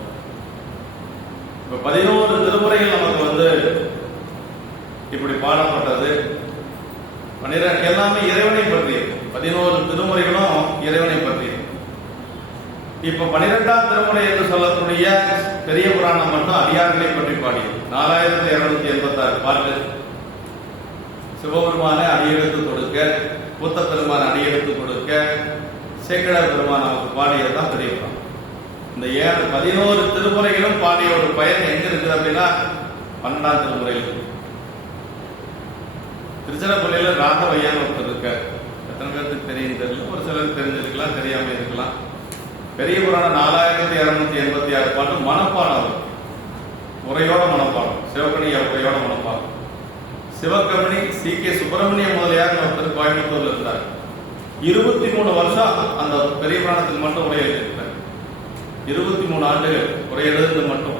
இப்ப 11 திருமுறைகள் நமக்கு இப்படி பாடப்பட்டது. 12 எல்லாமே இறைவனை பற்றியது. 11 திருமுறைகளும் இறைவனை பற்றியது. இப்ப 12ஆம் திருமுறை என்று சொல்லக்கூடிய பெரிய புராணம் மட்டும் அடியார்களை பற்றி பாடியது. 4286 பாட்டு. சிவபெருமானை அடியெடுத்து கொடுக்க, கூத்த பெருமான் அடியெடுத்து கொடுக்க, சேக்கிழார் பெருமான் நமக்கு பாடியதுதான் பெரிய புராணம். இந்த 11 திருமுறைகளும் பாடிய ஒரு பயன் எங்க இருக்குது அப்படின்னா 12ஆம் திருமுறையில். திருச்சிராப்பள்ளியில ராகவையான்னு ஒருத்தர் இருக்க, எத்தனை பேருக்கு தெரியும் தெரியல, ஒரு சிலருக்கு தெரிஞ்சிருக்கலாம், தெரியாம இருக்கலாம். பெரிய புராணம் 4286 பாட்டு மனப்பாடம், உரையோட மனப்பாடம், சிவகணி உரையோட மனப்பாடம். சிவகமணி சி.கே. சுப்பிரமணிய முதலியார் ஒருத்தர் கோயம்புத்தூர்ல இருந்தார். 23 வருஷம் அந்த பெரிய புராணத்துக்கு மட்டும் உரை எழுதியிருந்தார். 23 ஆண்டுகள் உரை எழுதுறது மட்டும்.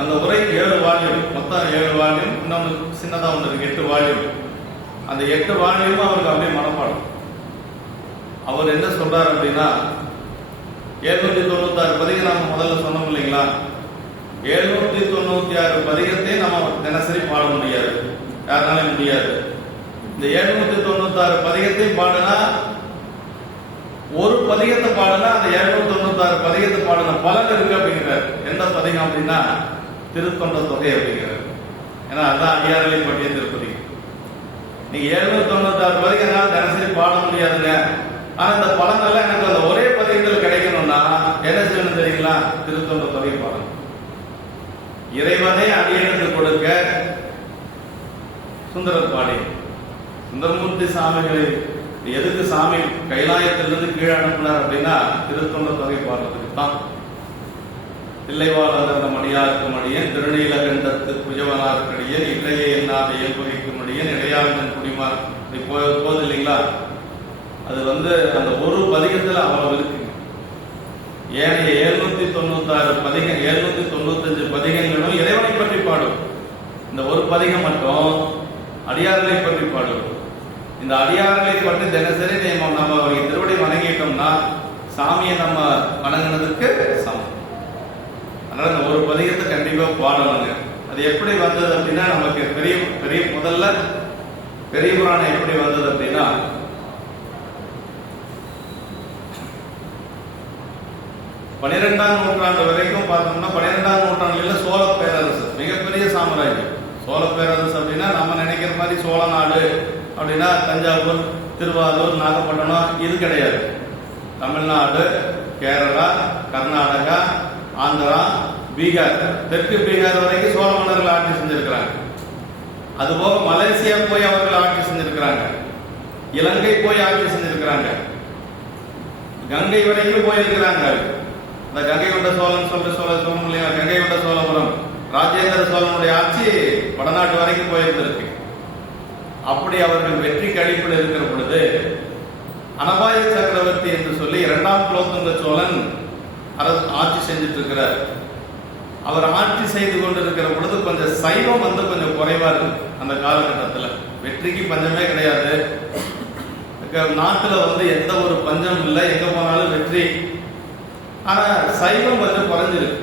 அந்த உரை 7 வால்யூம், மொத்தம் 7 வால்யூம், இன்னொன்று சின்னதா ஒன்று இருக்கு 8 வால்யூம். அந்த 8 வால்யூம் அவருக்கு அப்படியே மனப்பாடம். அவர் என்ன சொல்றாரு அப்படின்னா 796 பதிகம் நம்ம முதல்ல சொன்னோம் இல்லைங்களா, 796 பதிகத்தை நம்ம தினசரி பாட முடியாது, யாருனாலும் முடியாது. இந்த 796 பதிகத்தை பாடினா, ஒரு பதிகத்தை பாடினா அந்த 796 பதிகத்தை பாடின பலன் இருக்கு அப்படிங்கிறார். எந்த பதிகம் அப்படின்னா திருத்தொண்ட தொகை அப்படிங்கிறார். ஏன்னா அதான் அடியார்களை பற்றிய திருப்பதி. நீங்க 796 பதிகம் தினசரி பாட முடியாதுங்க, ஆனா இந்த பலனெல்லாம் எனக்கு அந்த ஒரே பதிகத்தில் கிடைக்கணும்னா என்ன செய்யணும் தெரியுங்களா? திருத்தொண்ட தொகை பாடணும். இறைவனை அடியெடுத்து கொடுக்க சுந்தரர் பாடி, சுந்தரமூர்த்தி சாமிகளை எதுக்கு சாமி கைலாயத்திலிருந்து கீழே அனுப்பினார் அப்படின்னா திருத்தொண்ட தொகை பாடுறதுக்கு தான். தில்லைவாழந்த மடியாருக்கு மடியன், திருநீலகண்டத்து குஜவனார்க்கடியன், இல்லையே என்னாத இயல்பகைக்கு மடியன், இடையாளன் குடிமார் போகுது இல்லைங்களா? அது அந்த ஒரு பதிகத்தில் அவ்வளவு இருக்கு. ஏனைய 796 பதிகம், 795 பதிகங்களும் இறைவனை பற்றி பாடும். இந்த ஒரு பதிகம் மட்டும் அடியார்களை பற்றி பாடும். இந்த அடியார்களை பற்றி தினசரி நம்ம திருவடி வணங்கிட்டோம்னா சாமியை நம்ம வணங்கினதுக்கு சமம். அதனால இந்த ஒரு பதிகத்தை கண்டிப்பா பாடணுங்க. அது எப்படி வந்தது அப்படின்னா நமக்கு பெரிய முதல்ல பெரிய புராணம் எப்படி வந்தது அப்படின்னா 12ஆம் நூற்றாண்டு வரைக்கும் பார்த்தோம்னா 12ஆம் நூற்றாண்டுல சோழ பேரரசு மிகப்பெரிய சாம்ராஜ்யம். சோழ பேரரசு அப்படின்னா நம்ம நினைக்கிற மாதிரி சோழ நாடு அப்படின்னா தஞ்சாவூர், திருவாரூர், நாகப்பட்டினம் இது கிடையாது. தமிழ்நாடு, கேரளா, கர்நாடகா, ஆந்திரா, பீகார், தெற்கு பீகார் வரைக்கும் சோழ மன்னர்கள் ஆட்சி செஞ்சிருக்கிறாங்க. அதுபோக மலேசியா போய் அவர்கள் ஆட்சி செஞ்சிருக்கிறாங்க, இலங்கை போய் ஆட்சி செஞ்சிருக்கிறாங்க, கங்கை வரைக்கும் போயிருக்கிறாங்க. இந்த கங்கை கொண்ட சோழன் சொல்றோம் இல்லையா, கங்கை கொண்ட சோழபுரம், ராஜேந்திர சோழனுடைய ஆட்சி வடநாட்டு வரைக்கும் போயிருந்திருக்கு. அப்படி அவர்கள் வெற்றி கழிப்பில் இருக்கிற பொழுது அனபாய சக்கரவர்த்தி என்று சொல்லி 2ஆம் குலோத்துங்க சோழன் ஆட்சி செஞ்சிட்டு இருக்கிறார். அவர் ஆட்சி செய்து கொண்டிருக்கிற பொழுது கொஞ்சம் சைவம் கொஞ்சம் குறைவா இருக்கு. அந்த காலகட்டத்தில் வெற்றிக்கு பஞ்சமே கிடையாது. நாட்டுல எந்த ஒரு பஞ்சம் இல்லை, எங்க போனாலும் வெற்றி. ஆனா சைவம் கொஞ்சம் குறைஞ்சிருக்கு.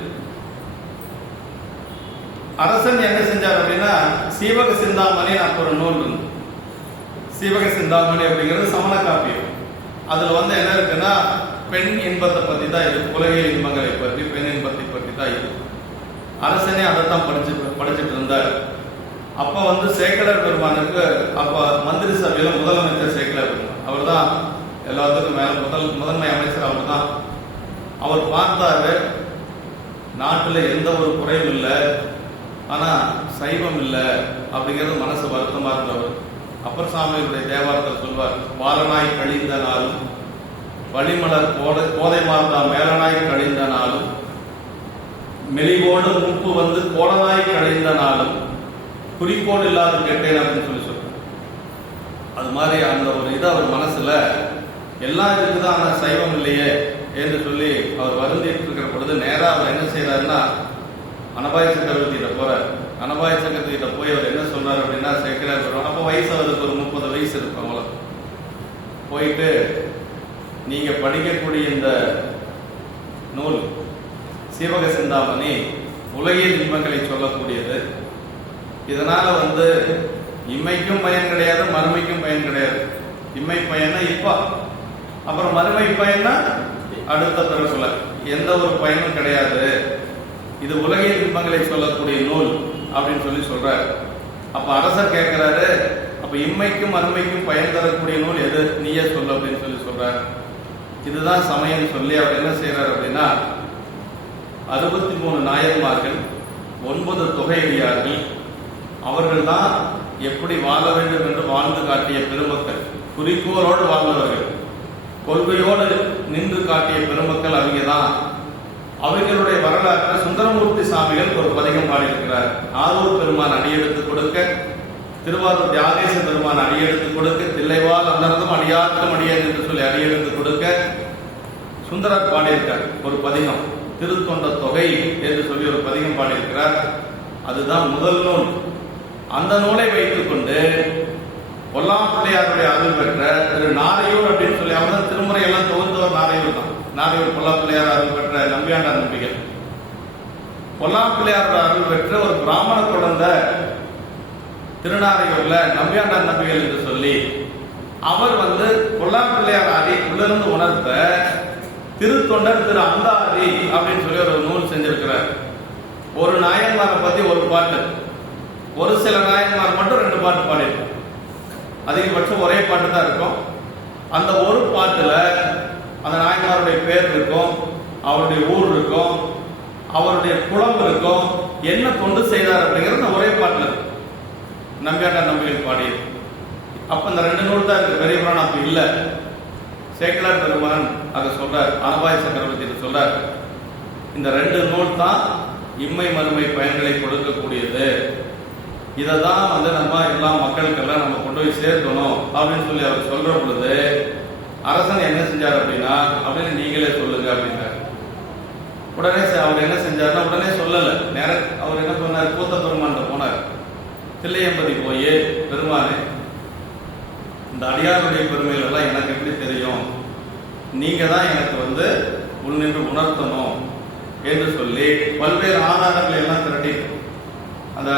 அரசன் என்ன செஞ்சார் அப்படின்னா சீவக சிந்தாமணி அப்ப ஒரு நூல் இருந்து, சீவக சிந்தாமணி அப்படிங்கிறது சமண காப்பியம். அதுல என்ன இருக்குன்னா பெண் இன்பத்தை பத்தி தான் இருக்கு, உலகியல் இன்பங்களை பற்றி, பெண் இன்பத்தை பற்றி தான் இருக்கு. அரசனே அதைத்தான் படிச்சுட்டு இருந்தார். அப்ப சேக்கிழார் பெருமானுக்கு அப்ப மந்திரி சபையில முதலமைச்சர் சேக்கிழார் பெருமான், அவர் தான் எல்லாத்துக்கும் மேல முதன்மை அமைச்சர் அவர் தான். அவர் பார்த்தாரு, நாட்டுல எந்த ஒரு குறையும் இல்லை, ஆனா சைவம் இல்லை அப்படிங்கிறது மனசு வருத்தமா இருந்தவர். அப்பர் சாமியுடைய தேவாரத்தில் சொல்வார், பாலனாய் கழிந்த நாளும் வளிமலர் கோதை மார்ந்தா மேலனாய் கழிந்த நாளும் மெலிவோடு முப்பு கோலனாய் கழிந்த நாளும் குறிக்கோள் இல்லாத கேட்டேன் அப்படின்னு சொல்றார். அது மாதிரி அந்த ஒரு இதை அவர் மனசுல எல்லாம் இருக்குதான், ஆனா சைவம் இல்லையே என்று சொல்லி அவர் வருந்திட்டு இருக்கிற பொழுது நேரா அவர் என்ன செய்யறாருன்னா அனபாய சக்கரவர்த்தியிட்ட போறார். அனபாய சக்கரவர்த்தியிட்ட போய் அவர் என்ன சொல்றாரு அப்படின்னா, சேக்கிழார் பெருமான் அப்ப வயசு அவருக்கு ஒரு 30 வயசு இருக்கும், அவ்வளவு. போயிட்டு நீங்க படிக்கக்கூடிய இந்த நூல் சீவக சிந்தாமணி உலகில் இன்பங்களை சொல்லக்கூடியது. இதனால இம்மைக்கும் பயன் கிடையாது, மறுமைக்கும் பயன் கிடையாது. இம்மை பயனா இப்ப, அப்புறம் மறுமை பயனா அடுத்த பிறகுல எந்த ஒரு பயனும் கிடையாது. இது உலகில் இன்பங்களை சொல்லக்கூடிய நூல் அப்படின்னு சொல்றாரு. அப்ப அரசர் கேட்கிறாரு, அப்ப இம்மைக்கும் மறுமைக்கும் பயன் தரக்கூடிய நூல் எது, நீயே சொல்லு அப்படின்னு சொல்றாரு. இதுதான் சமயம் சொல்லி அவர் என்ன செய்யறாரு அப்படின்னா, 63 நாயன்மார்கள், 9 தொகையடியார்கள், அவர்கள் தான் எப்படி வாழ வேண்டும் என்று வாழ்ந்து காட்டிய பெருமக்கள், குறிக்கோளோடு வாழ்ந்தவர்கள், கொள்கையோடு நின்று காட்டிய பெருமக்கள் அவங்க தான். அவர்களுடைய வரலாற்றை சுந்தரமூர்த்தி சாமிகள் ஒரு பதிகம் பாடியிருக்கிறார். ஆரூர் பெருமான் அடியெடுத்து கொடுக்க, திருவாரூர் தியாகேச பெருமான் அடியெடுத்து கொடுக்க, தில்லைவால் அன்னர்தம் அடியாத்திரம் அடியன் என்று சொல்லி அடியெடுத்து கொடுக்க சுந்தரர் பாடியிருக்கார் ஒரு பதிகம். திருத்தொண்ட தொகை என்று சொல்லி ஒரு பதிகம் பாடியிருக்கிறார். அதுதான் முதல் நூல். அந்த நூலை வைத்துக் கொண்டு பொல்லாம் பிள்ளையாருடைய அருள் பெற்ற திரு நாரையூர் அப்படின்னு சொல்லி, அவர் தான் திருமுறை எல்லாம் தொகுத்தவர் நாரையூர் தான். நாரையூர் பொல்லா பிள்ளையார் அருள் பெற்ற நம்பியாண்டார் நம்பிகள். பொல்லாம் பிள்ளையாரோட அருள் பெற்ற ஒரு பிராமண குழந்தை திருநாரையூர்ல நம்பியாண்டார் நம்பிகள் என்று சொல்லி, அவர் பொல்லாம் பிள்ளையார் ஆதி உள்ளிருந்து உணர்த்த திருத்தொண்டர் திரு அந்தாதி அப்படின்னு சொல்லி ஒரு நூல் செஞ்சிருக்கிறார். ஒரு நாயன்மாரை பத்தி ஒரு பாட்டு, ஒரு சில நாயன்மார் மட்டும் 2 பாட்டு பாடியிருக்கோம். அதிகபட்சம் ஒரே பாட்டு தான் இருக்கும். அந்த ஒரு பாட்டுல அந்த நாயன்மாருடைய பேர் இருக்கும், அவருடைய ஊர் இருக்கும், அவருடைய குளம் இருக்கும், என்ன தொண்டு செய்தார் அப்படிங்கிறது ஒரே பாட்டுல இருக்கும். நம்பியாண்டார் நம்பிகள் பாடியது. அப்ப இந்த 2 நூல் தான் இருக்கு, பெரிய புராணம் அப்ப இல்ல. சேக்கிழார் பெருமான் அதை சொல்றார், அனபாய சக்கரவர்த்தி சொல்றார், இந்த 2 நூல் தான் இம்மை மறுமை பயன்களை கொடுக்கக்கூடியது. இதை தான் நம்ம எல்லா மக்களுக்கெல்லாம் நம்ம கொண்டு போய் சேர்க்கணும் அப்படின்னு சொல்லி அவர் சொல்ற பொழுது அரசன் என்ன செஞ்சார் அப்படின்னா, அப்படின்னு நீங்களே சொல்லுங்க அப்படின்னாரு. உடனே அவர் என்ன செஞ்சாருன்னா, உடனே சொல்லல, நேரம் அவர் என்ன பண்ணார், கூத்த பெருமான் போனார். தில்லையம்பதி போய், பெருமானே இந்த அடியாருடைய பெருமைகள் எல்லாம் எனக்கு எப்படி தெரியும், நீங்க தான் எனக்கு உள் நின்று உணர்த்தணும் என்று சொல்லி பல்வேறு ஆதாரங்களை எல்லாம் திரட்டி அந்த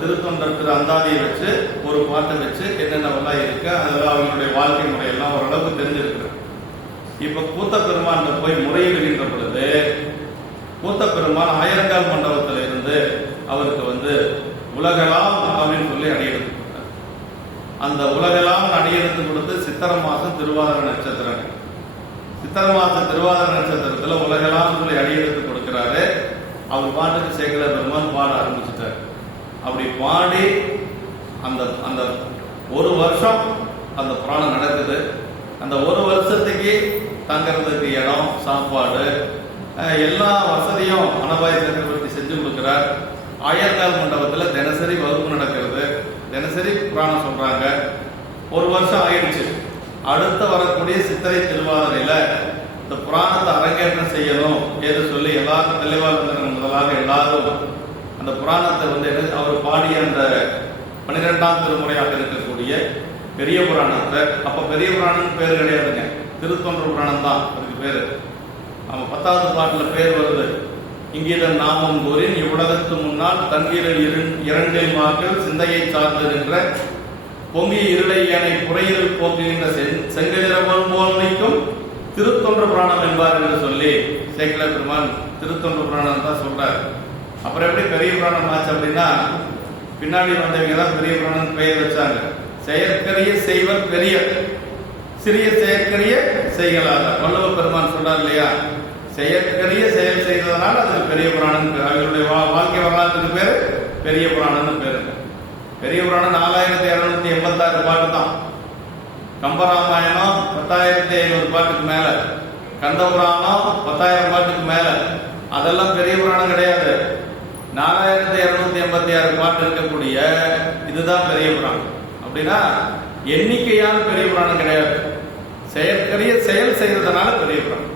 திருத்தொண்டர் திரு அந்தாதியை வச்சு ஒரு பாட்டை வச்சு என்னென்னவெல்லாம் இருக்கு, அதெல்லாம் அவங்களுடைய வாழ்க்கை முறையெல்லாம் ஓரளவுக்கு தெரிஞ்சிருக்கு. இப்ப கூத்த பெருமான் போய் முறையிடுகின்ற பொழுது கூத்த பெருமான் ஆயிரங்கால் மண்டபத்தில் இருந்து அவருக்கு உலகலாம் அப்படின்னு சொல்லி அடியெடுத்து கொடுத்தார். அந்த உலகலாம் அடியெடுத்து கொடுத்து சித்திரை மாசம் திருவாதிரை நட்சத்திரம், சித்திரை மாசம் திருவாதிரை நட்சத்திரத்துல உலகலாம் சொல்லி அடியெடுத்து கொடுக்கிறாரு. அவர் பாட்டுக்கு சேக்கிழார் பெருமான் பாட ஆரம்பிச்சுட்டார். அப்படி பாடி அந்த அந்த ஒரு வருஷம் அந்த புராணம் நடக்குது. அந்த ஒரு வருஷத்துக்கு தங்கறதுக்கு இடம், சாப்பாடு, எல்லா வசதியும் அனபாய சக்கரவர்த்தி செஞ்சு கொடுக்கிறார். ஆயர்கால் மண்டபத்தில் தினசரி வகுப்பு நடக்கிறது, தினசரி புராணம் சொல்றாங்க. ஒரு வருஷம் ஆயிடுச்சு. அடுத்த வரக்கூடிய சித்திரை திருவாதிரையில இந்த புராணத்தை அரங்கேற்றம் செய்யணும் என்று சொல்லி எல்லாருக்கும் தெளிவாக முதலாக எல்லாரும் அந்த புராணத்தை அவர் பாடிய அந்த 12ஆம் திருமுறையாக இருக்கக்கூடிய பெரிய புராணத்தை, அப்ப பெரிய புராணம் பேர் கிடையாதுங்க, திருத்தொண்டர் புராணம் தான் அதுக்கு பேரு. அவன் 10வது பாட்டுல பேர் வருது, இங்கிதன் நாமம் கூறின் இவ்வுலகத்து முன்னால் தன்கிரல் இரண்டில் மாக்கள் சிந்தையை சார்ந்திருக்கின்ற பொங்கி இருளை ஏனை புறையிருள் போக்குகின்ற செங்கதிரவன் போல் நிற்கும் திருத்தொண்டர் புராணம் என்பார் என்று சொல்லி சேக்கிழார் பெருமான் திருத்தொண்டர் புராணம் தான் சொல்றார். அப்புறம் எப்படி பெரிய புராணம் ஆச்சு அப்படின்னா, பின்னாடி வந்தவங்க தான் பெரிய புராணம் பெயர் வச்சாங்க. செயற்கரிய செய்வர் பெரிய, சிறிய செயற்கரிய செய்களாக வள்ளுவ பெருமான் சொல்றார் இல்லையா, செயற்கரிய செயல் செய்ததனால் அது பெரிய புராணம். அவர்களுடைய வாழ்க்கை வரலாற்றுக்கு பேரு பெரிய புராணம்னு பேரு. பெரிய புராணம் 4286 பாட்டு தான். கம்பராமாயணம் 10,500 பாட்டுக்கு மேல, கந்தபுராணம் 10,000 பாட்டுக்கு மேல. அதெல்லாம் பெரிய புராணம் கிடையாது. 4286 பாட்டு இருக்கக்கூடிய இதுதான் பெரிய புராணம். அப்படின்னா எண்ணிக்கையான பெரிய புராணம் கிடையாது, செயற்கரிய செயல் செய்ததனால பெரிய புராணம்.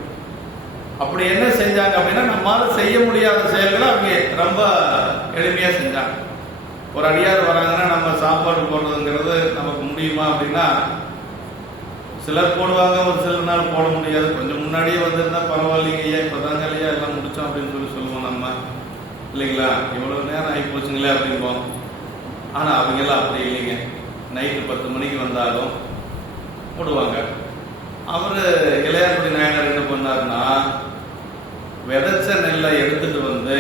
அப்படி என்ன செஞ்சாங்க அப்படின்னா, நம்மால செய்ய முடியாத செயல்களை அவங்க ரொம்ப எளிமையா செஞ்சாங்க. ஒரு அடியார் வராங்கன்னா நம்ம சாப்பாடு போடுறதுங்கிறது நமக்கு முடியுமா அப்படின்னா, சிலர் போடுவாங்க, ஒரு சில நாள் போட முடியாது. கொஞ்சம் முன்னாடியே வந்திருந்தா பரவாயில்லைங்க ஐயா, இப்பதாங்க ஐயா எல்லாம் முடிச்சோம் அப்படின்னு சொல்லுவோம் நம்ம, இல்லைங்களா? இவ்வளவு நேரம் ஆகி போச்சுங்களே அப்படிம்போம். ஆனா அவங்க எல்லாம் அப்படி இல்லைங்க. நைட்டு 10 மணிக்கு வந்தாலும் போடுவாங்க. அவரு இளையான்குடி நாயனார் என்ன பண்ணாருன்னா, விதைச்ச நெல்லை எடுத்துட்டு வந்து,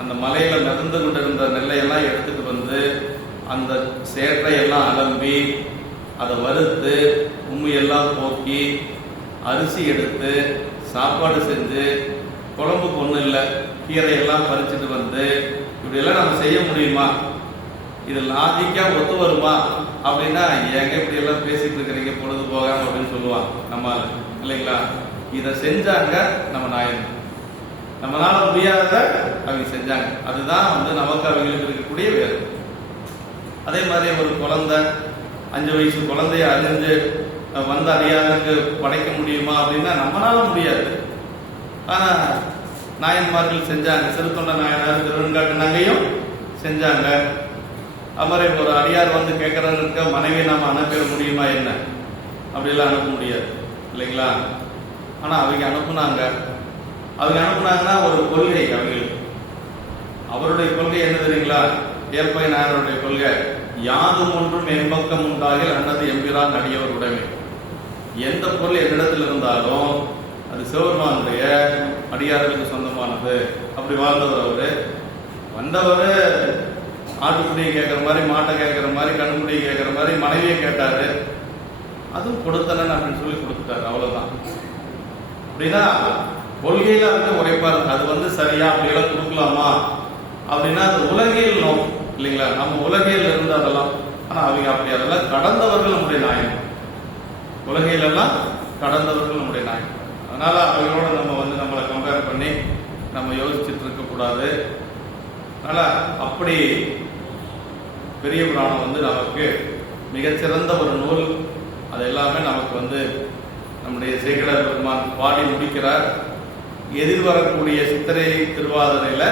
அந்த மலையில மிதந்து கொண்டிருந்த நெல்லையெல்லாம் எடுத்துட்டு வந்து அந்த சேற்றையெல்லாம் அலம்பி அதை வறுத்து உண்மையெல்லாம் போக்கி அரிசி எடுத்து சாப்பாடு செஞ்சு, குழம்புக்கு ஒன்றும் இல்லை, கீரையெல்லாம் பறிச்சுட்டு வந்து, இப்படியெல்லாம் நம்ம செய்ய முடியுமா? இது லாஜிக்கா ஒத்து வருமா அப்படின்னா, ஏங்க இப்படி எல்லாம் பேசிட்டு இருக்கிறீங்க பொழுது போகாம அப்படின்னு சொல்லுவான் நம்ம, இல்லைங்களா? இதை செஞ்சாங்க நம்ம நாயன். நம்மளால முடியாத அவங்க செஞ்சாங்க. அதுதான் நமக்கு அவங்களுக்கு இருக்கக்கூடிய வேறு. அதே மாதிரி ஒரு குழந்தை 5 வயசு குழந்தைய அறிஞ்சு வந்த அடியாருக்கு படைக்க முடியுமா அப்படின்னா நம்மளால முடியாது. ஆனா நாயன்மார்கள் செஞ்சாங்க. சிறுத்தொண்ட நாயனார், திருவெண்காட்டு நங்கையும் செஞ்சாங்க. அப்புறம் ஒரு அடியார் வந்து கேட்கறதுக்கு மனைவி நாம அனுப்பிட முடியுமா என்ன? அப்படியெல்லாம் அனுப்ப முடியாது, இல்லைங்களா? ஆனா அவங்க அனுப்புனாங்க. அவங்க அனுப்புனாங்கன்னா ஒரு கொள்கை அவங்களுக்கு. அவருடைய கொள்கை என்ன தெரியுங்களா? ஏற்பை நாயனருடைய கொள்கை, யாதும் ஒன்றும் எம்பக்கம் உண்டாகில் அன்னது எம்பிரான் அடியவர் உடைமை. எந்த பொருள் என்னிடத்தில் இருந்தாலும் அது சிவபெருமானுடைய அடியார்களுக்கு சொந்தமானது. அப்படி வாழ்ந்தவர் அவரு. வந்தவர் ஆட்டுக்குடியை கேட்கிற மாதிரி, மாட்டை கேட்கிற மாதிரி, கண்ணுக்குடியை கேட்கிற மாதிரி மனைவியை கேட்டாரு. அதுவும் கொடுத்தனன் அப்படின்னு சொல்லி கொடுத்துட்டாரு. அவ்வளவுதான். அப்படின்னா கொள்கையில உரைப்பாரு. அது சரியா அப்படியெல்லாம் கொடுக்கலாமா அப்படின்னா அது உலகியல் நோக்கம், இல்லைங்களா? நம்ம உலகியல் இருந்து அதெல்லாம். ஆனா அவங்க அப்படி அதெல்லாம் கடந்தவர்கள் நம்முடைய நாயகம். உலகையில எல்லாம் கடந்தவர்கள் நம்முடைய நாயகம். அதனால அவங்களோட நம்ம நம்மளை கம்பேர் பண்ணி நம்ம யோசிச்சுட்டு இருக்க கூடாது. அதனால அப்படி பெரிய புராணம் நமக்கு மிகச்சிறந்த ஒரு நூல். அது எல்லாமே நமக்கு நம்முடைய சேக்கிழார் பெருமான் பாடி முடிக்கிறார். எதிர்வரக்கூடிய சித்திரை திருவாதிரையில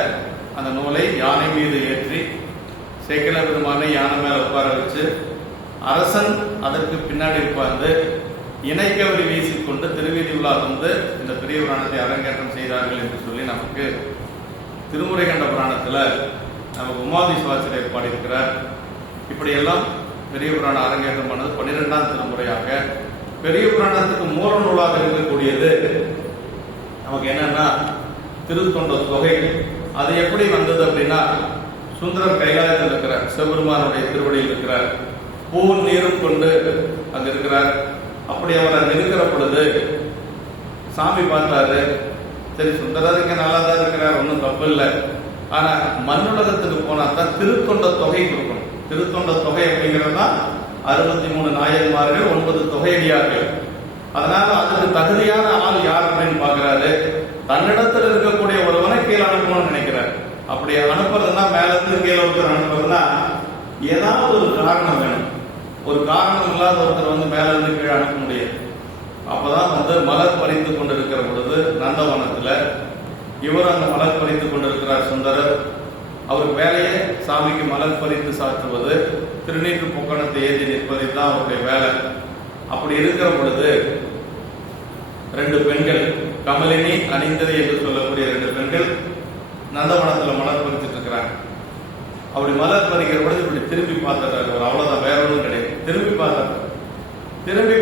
அந்த நூலை யானை மீது ஏற்றி சேக்கிழார் பெருமானை யானை மேல உட்கார வச்சு, அரசன் அதற்கு பின்னாடி உட்கார்ந்து இணைக்கவரி வீசிக்கொண்டு திருவீதி உலா இந்த பெரிய புராணத்தை அரங்கேற்றம் செய்தார்கள் என்று சொல்லி நமக்கு திருமுறை கண்ட புராணத்துல நமக்கு உமாதி சுவாசிரியர் பாடியிருக்கிறார். இப்படியெல்லாம் பெரிய புராணம் அரங்கேற்றம் பண்ணது 12ஆம் திருமுறையாக. பெரிய புராணத்துக்கு மூல நூலாக இருக்கக்கூடியது நமக்கு என்னன்னா திருத்தொண்ட தொகை. அது எப்படி வந்தது அப்படின்னா, சுந்தரர் கைலாயத்தில் இருக்கிறார், சிவபெருமானுடைய திருவடியில் இருக்கிறார், பூவும் நீரும் கொண்டு அங்க இருக்கிறார். அப்படி அவர் அங்க இருக்கிற பொழுது சாமி பார்த்தாரு. சரி, சுந்தரர் இங்க நல்லா தான் இருக்கிறார், ஒன்றும் தப்பு இல்லை. ஆனா மண்ணுலகத்துக்கு போனா தான் திருத்தொண்ட தொகை கொடுக்கணும். திருத்தொண்ட தொகை அப்படிங்கிறது தான் 63 நாயன்மார்கள், 9 தொகையடியார்கள். அதனால அதுக்கு தகுதியான ஆள் யார் அப்படின்னு பாக்குறாரு. தன்னிடத்தில் இருக்கக்கூடிய ஒருவனை கீழே அனுப்பணும்னு நினைக்கிறார். அப்படி அனுப்புறதுன்னா, மேல இருந்து கீழே ஒருத்தர் அனுப்புறதுன்னா ஏதாவது ஒரு காரணம் வேணும். ஒரு காரணம் இல்லாத ஒருத்தர் மேல இருந்து கீழே அனுப்ப முடியாது. அப்பதான் மலர் பறித்து கொண்டிருக்கிற பொழுது நந்தவனத்துல இவர் அந்த மலர் பறித்து கொண்டிருக்கிறார் சுந்தரர். அவருக்கு வேலையே சாமிக்கு மலர் பறித்து சாற்றுவது, திருநீற்று பொக்கணத்தை ஏற்றி நிற்பது தான் அவருடைய வேலை. அப்படி இருக்கிற பொழுது 2 பெண்கள், கமலினி அணிந்தது என்று சொல்லக்கூடிய 2 பெண்கள் நந்தவனத்துல மலர் பறிச்சுட்டு இருக்கிறாங்க. அப்படி மலர் பறிக்கிற பொழுது இப்படி திரும்பி பார்த்துட்டாரு. அவ்வளவுதான், வேற ஒன்றும் கிடையாது. திரும்பி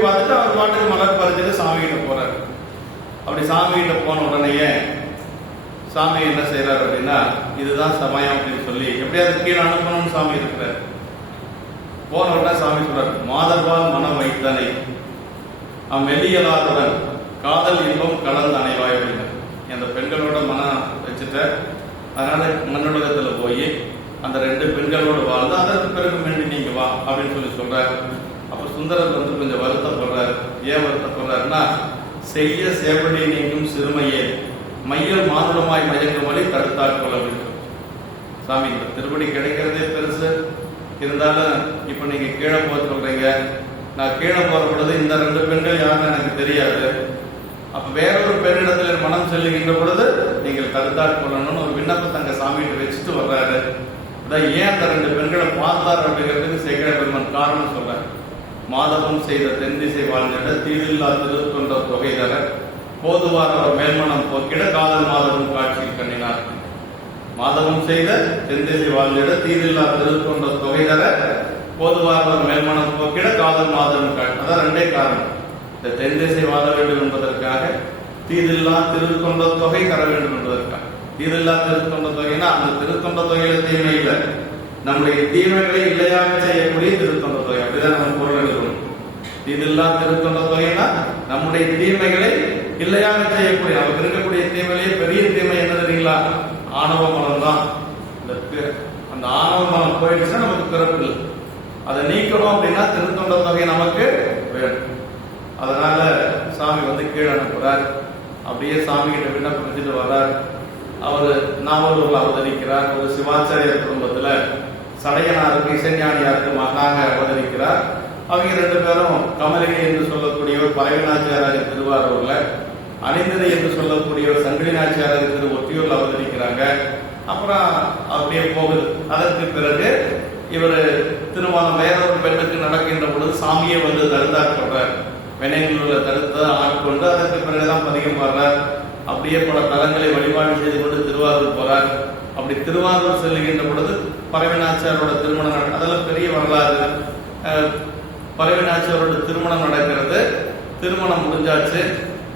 பார்த்துட்டு அவர் பாட்டுக்கு மலர் பறிச்சுட்டு சாமி கிட்ட போறாரு. அப்படி சாமி கிட்ட போன உடனேயே சாமி என்ன செய்யறாரு அப்படின்னா, இதுதான் சமயம் அப்படின்னு சொல்லி எப்படியாவது கீழே அனுப்பணும்னு சாமி இருக்கிறார். போன உடனே சாமி சொல்றாரு, மாதர்பால் மனம் வைத்தனை மெல்லியலாருடன் காதல் இன்பம் கலந்து அணைவாய் அப்படின்னு. அந்த பெண்களோட மனம் வச்சுட்ட, அதனால மண்ணுலகத்துல போய் அந்த 2 பெண்களோடு வாழ்ந்து அதற்கு பிறகு மீண்டும் நீங்க வா அப்படின்னு சொல்லி சொல்றாரு. அப்ப சுந்தரர் வந்து கொஞ்சம் வருத்தப்படுறாரு. ஏன் வருத்தப்படுறாருன்னா, செய்ய சேவடி நீங்கும் சிறுமையே மையல் மானுடமாய் மயங்கும் வழி தடுத்தாட்கள் அப்படின்னு சொல்லி. சாமி இந்த திருப்படி கிடைக்கிறதே பெருசு, இருந்தாலும் இப்ப நீங்க கீழே போக சொல்றீங்க. நான் கீழே போற பொழுது இந்த 2 பெண்கள் யாருன்னு எனக்கு தெரியாது. அப்ப வேறொரு பெண்ணிடத்துல மனம் செல்லுகின்ற பொழுது நீங்கள் தடுத்தாட்கொள்ளணும்னு ஒரு விண்ணப்பத்தை அங்க சாமிகிட்ட வச்சுட்டு வர்றாரு. அதான் ஏன் அந்த 2 பெண்களை பார்த்தார் அப்படிங்கிறதுக்கு சேக்கிழ பெருமான் காரணம் சொல்றாரு. மாதவம் செய்த தென்திசை வாழ்ந்திட தீதில்லா திருத்தொன்ற தொகை தர போதுவார் அவர் மேல்மனம் போக்கிட காதல் மாதவம் காட்சியில் கண்ணினார். மாதவம் செய்த தென்திசை வாழ்ந்திட தீதில்லா திருத்தொன்ற தொகை தர போதுவார் அவர் மேல்மனம் போக்கிட காதல் மாதவம் காட்சி. அதான் 2 காரணம். இந்த தென்திசை வாழ வேண்டும் என்பதற்காக, தீதில்லா திருத்தொண்ட தொகை தர வேண்டும் என்பதற்காக. தீதில்லா திருத்தொண்ட தொகைனா அந்த திருத்தொண்ட தொகையில தீமை இல்லை, நம்முடைய தீமைகளை இல்லையாக செய்யக்கூடிய திருத்தொண்ட தொகை. அப்படிதான் நம்ம பொருள் எடுக்கணும். தீதில்லா திருத்தொண்ட தொகைனா நம்முடைய தீமைகளை இல்லையாக செய்யக்கூடிய, நமக்கு இருக்கக்கூடிய தீமையிலேயே பெரிய தீமை என்ன தெரியுங்களா? ஆணவ மலம் தான். அந்த ஆணவ மலம் போயிடுச்சுன்னா நமக்கு பிறப்பு இல்லை. அதை நீக்கணும் அப்படின்னா திருத்தொண்ட தொகை நமக்கு வேணும். அதனால சாமி வந்து கீழே அனுப்புறார். அப்படியே சாமி கிட்ட விண்ணப்பிச்சுட்டு வர்றார். அவர் நாவலூர்ல அவதரிக்கிறார். ஒரு சிவாச்சாரியர் குடும்பத்துல சடையனாருக்கு இசைஞானியாருக்கு மகாங்க அவதரிக்கிறார். அவங்க 2 பேரும் கமலினி என்று சொல்லக்கூடியவர் பரவிநாச்சியாராக திருவாரூர்ல, அணிந்ததை என்று சொல்லக்கூடியவர் சங்கிலி நாச்சியாராக திரு ஒட்டியூர்ல அவதரிக்கிறாங்க. அப்புறம் அப்படியே போகுது. அதற்கு பிறகு இவர் திருமணம் வேறொரு பெண்ணுக்கு நடக்கின்ற பொழுது சாமியை வந்து தடுத்தாட்கொள்றார். வினைகளில் தடுத்து ஆட்கொண்டு அதற்கு பிறகுதான் பதிகம் பாடுறார். அப்படியே பல தலங்களை வழிபாடு செய்து கொண்டு திருவாரூர் போறார். அப்படி திருவாரூர் செல்லுகின்ற பொழுது பரவிநாச்சியாரோட திருமணம் அதெல்லாம் பெரிய வரலாறு. பரவிநாச்சியாரோட திருமணம் நடக்கிறது. திருமணம் முடிஞ்சாச்சு.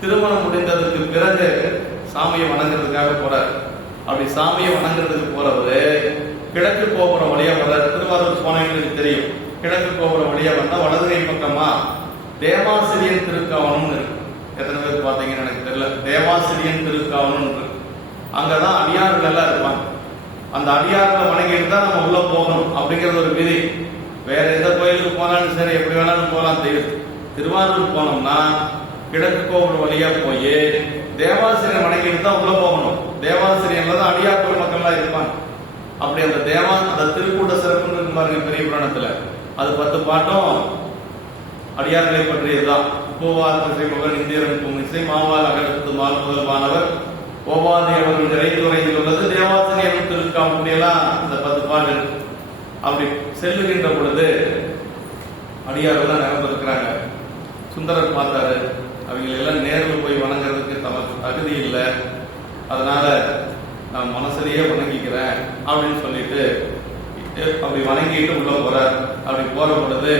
திருமணம் முடிந்ததற்கு பிறகு சாமியை வணங்குறதுக்காக போறார். அப்படி சாமியை வணங்குறதுக்கு போறவரு கிழக்கு கோபுரம் வழியா வர்றார். திருவாரூர் போனவங்களுக்கு தெரியும், கிழக்கு கோபுரம் வழியா வந்தா வலதுகை பக்கமா தேவாசிரியன் திருக்காவனம் இருக்கு. எத்தனை பேர் பார்த்தீங்கன்னு எனக்கு தெரியல. தேவாசிரியன் திருக்காவனம் இருக்கு. அங்கதான் அடியார்கள் எல்லாம் இருப்பாங்க. அந்த அடியார்களை வணங்கிட்டு தான் நம்ம உள்ள போகணும் அப்படிங்கிறது ஒரு விதி. வேற எந்த கோயிலுக்கு போனாலும் சரி, எப்படி வேணாலும் போகலாம். திருவாரூர் போனோம்னா கிழக்கு கோபுரம் வழியா போய் தேவாசிரியர் வணங்கிட்டு தான் உள்ள போகணும். தேவாசிரியர்ல தான் அடியார் மக்கள்லாம் இருப்பாங்க. அப்படி அந்த திருக்கூட்ட சிறப்புன்னு இருக்கு பாருங்க பெரிய புராணத்துல. அது 10 பாட்டும் அடியார்களை பற்றியதுதான். பூவார் திசை மகன் இந்தியரன் பூமிசை மாவால் அகலத்து மால் முதல்வானவர் ஓவாதி அவர்கள் நிறைந்துரையில் உள்ளது தேவாசிரியர் திருக்காமலாம் இந்த 10 பாட்டு. அப்படி செல்லுகின்ற பொழுது அடியார்கள் நிரம்பிருக்கிறாங்க. சுந்தரர் பார்த்தாரு, அவங்க எல்லாம் நேரில் போய் வணங்குறதுக்கு தமக்கு தகுதி இல்லை, அதனால நான் மனசுலயே வணங்கிக்கிறேன் அப்படின்னு சொல்லிட்டு அப்படி வணங்கிட்டு உள்ள போறார். அப்படி போற பொழுது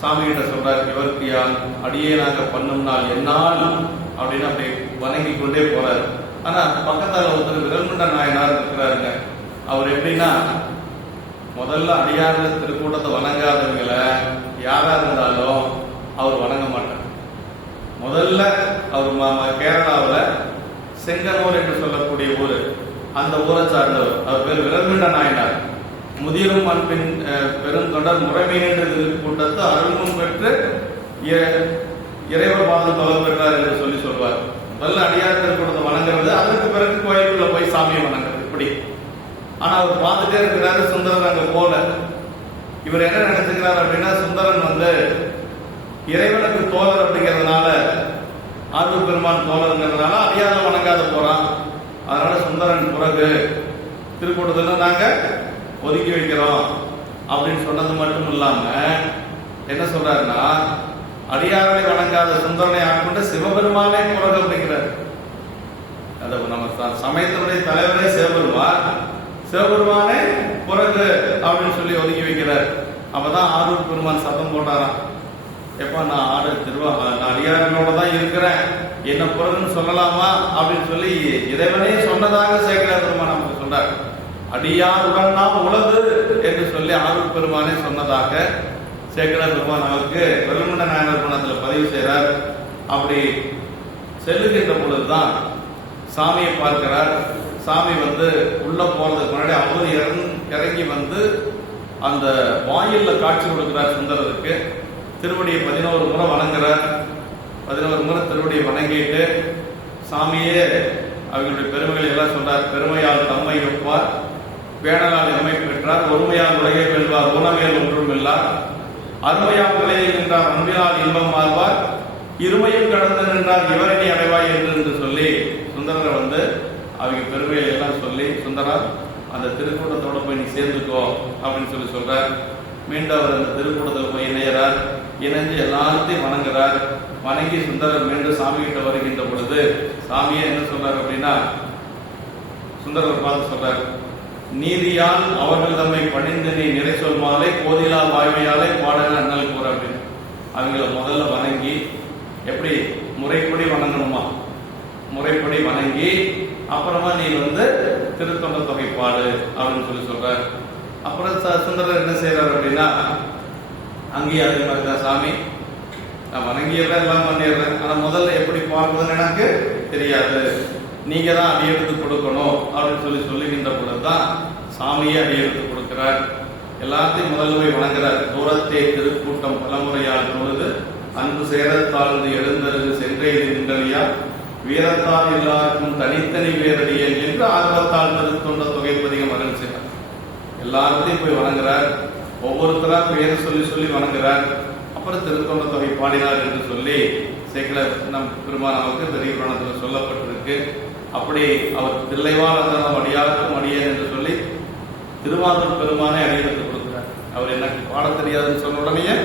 சாமி கிட்ட சொல்றாரு, இவருக்கு யான் அடியேனாக பண்ணும் நாள் என்னால் அப்படின்னு அப்படி வணங்கி கொண்டே போறாரு. ஆனா பக்கத்தால ஒருத்தர் விரல்மண்ட நாயனார் இருக்கிறாருங்க. அவர் எப்படின்னா, முதல்ல அடியார்கள் திருக்கூட்டத்தை வணங்காதவங்களை யாரா இருந்தாலும் அவர் வணங்க மாட்டார். முதல்ல அவர் கேரளாவில் செங்கனூர் என்று சொல்லக்கூடிய ஊர், அந்த ஊரை சார்ந்தவர். அவர் பேர் விரல்மண்ட நாயனார். முதிரும் அன்பின் பெருந்தொடர் முறைமை என்ற கூட்டத்தை அருள்முன் பெற்று இறைவர் பாதம் தொலை பெற்றார் என்று சொல்லி சொல்வார். முதல்ல அடியார்கள் கூட்டத்தை வணங்குறது, அதற்கு பிறகு கோயிலுக்குள்ள போய் சாமியை வணங்குறது இப்படி. ஆனா அவர் பார்த்துட்டே இருக்கிறாரு. சுந்தரன் அங்க போல. இவர் என்ன நினைச்சுக்கிறார் அப்படின்னா, சுந்தரன் இறைவனுக்கு தோழர் அப்படிங்கிறதுனால, ஆர்வ பெருமான் தோழருங்கிறதுனால அடியாத வணங்காத போறான். அதனால சுந்தரன் பிறகு திருக்கூட்டத்துல நாங்க ஒதுக்கி வைக்கிறோம் அப்படின்னு சொன்னது மட்டும் இல்லாம என்ன சொல்றாருன்னா, அடியார்களை வணங்காத சுந்தரனை ஆட்கொண்டு சிவபெருமானே பிறகு அப்படிங்கிறார். நம்ம சமயத்தினுடைய தலைவரே சிவபெருமானே பிறகு அப்படின்னு சொல்லி ஒதுக்கி வைக்கிறார். அப்பதான் ஆரூர் பெருமான் சத்தம் போட்டாராம், எப்ப நான் நான் அடியார்களோட தான் இருக்கிறேன், என்ன பிறகுன்னு சொல்லலாமா அப்படின்னு சொல்லி இறைவனே சொன்னதாக சேக்கிழார் பெருமான் நமக்கு சொல்றார். அடியாருடன் நாம் உலகு என்று சொல்லி ஆரூர் பெருமானே சொன்னதாக சேக்கிழார் பெருமான் நமக்கு வெள்ளமண்ட நாயனார் புராணத்தில் பதிவு செய்கிறார். அப்படி செல்லுகின்ற பொழுதுதான் சாமியை பார்க்கிறார். சாமி உள்ள போறதுக்கு முன்னாடி அவர் இறங்கி அந்த வாயில்ல காட்சி கொடுக்கிறார் சுந்தரருக்கு. திருவடியை 11 முறை வணங்குறார். 11 முறை திருவடியை வணங்கிட்டு சாமியே அவர்களுடைய பெருமைகளை எல்லாம் சொல்றார். பெருமையால் தம்மை ஒப்பார், பேணலால் எம்மை பெற்றார், ஒருமையால் உலகை வெல்வார், ஊனமேல் ஒன்றும் இல்லார், அருமையால் நிலையில் நின்றார், அன்பினால் இன்பம் வாழ்வார், இருமையும் கடந்து நின்றார், இவரணி அடைவாய் என்று சொல்லி சுந்தரரை அவங்க பெருமைகளை எல்லாம் சொல்லி, சுந்தரா அந்த திருக்கூட்டத்தோட போய் நீ சேர்ந்துக்கோ அப்படின்னு சொல்றார். மீண்டும் அவர் அந்த திருக்கூட்டத்தில் போய் இணையறார். இணைஞ்சு எல்லாத்தையும் வணங்குறார். வணங்கி சுந்தரர் மீண்டும் சாமி கிட்ட வருகின்ற பொழுது சாமியே என்ன சொல்றாரு அப்படின்னா, சுந்தரர் பார்த்து சொல்றார், நீதியால் அவர்கள் தம்மை பணிந்து நீ நிறை சொல் மாலை கோதிலா வாய்மையாலே பாடல அண்ணல் கூற அப்படின்னு அவங்கள முதல்ல வணங்கி, எப்படி முறைப்படி வணங்கணுமா, முறைப்படி வணங்கி அப்புறமா நீ திருத்தொண்ட தொகை பாடு அப்படின்னு சொல்றார். அப்புறம் சுந்தரர் என்ன செய்யறாரு அப்படின்னா, அங்கேயே அதே மாதிரி தான் சாமி நான் வணங்கியெல்லாம் எல்லாம் பண்ணிடுறேன், ஆனா முதல்ல எப்படி பாடுறதுன்னு எனக்கு தெரியாது, நீங்க தான் அடியெடுத்து கொடுக்கணும் அப்படின்னு சொல்லுகின்ற பொழுதுதான் சாமியே அடியெடுத்து கொடுக்கிறார். எல்லாத்தையும் முதல்ல போய் வணங்குறார். தூரத்தை திருக்கூட்டம் பலமுறையால் பொழுது அன்பு சேரத்தாழ்ந்து எழுந்தருது சென்றே நின்றலியா வீரத்தால் எல்லாருக்கும் தனித்தனி வேரடியல் என்று ஆர்வத்தால் திருத்தொண்ட தொகை பதிகம் அருள் செய்கிறார். எல்லாத்தையும் போய் வணங்குறார். ஒவ்வொருத்தரா பேர் சொல்லி வணங்குறார். அப்புறம் திருத்தொண்ட தொகை பாடினார் என்று சொல்லி சேக்கிழார் நம் பெருமான் நமக்கு பெரிய புராணத்தில் சொல்லப்பட்டிருக்கு. அப்படி அவர் தில்லைவாழ் அடியாருக்கும் அடியேன் என்று சொல்லி திருவாரூர் பெருமானை அடியெடுத்து கொடுக்கிறார். அவர் எனக்கு பாட தெரியாதுன்னு சொன்ன உடனே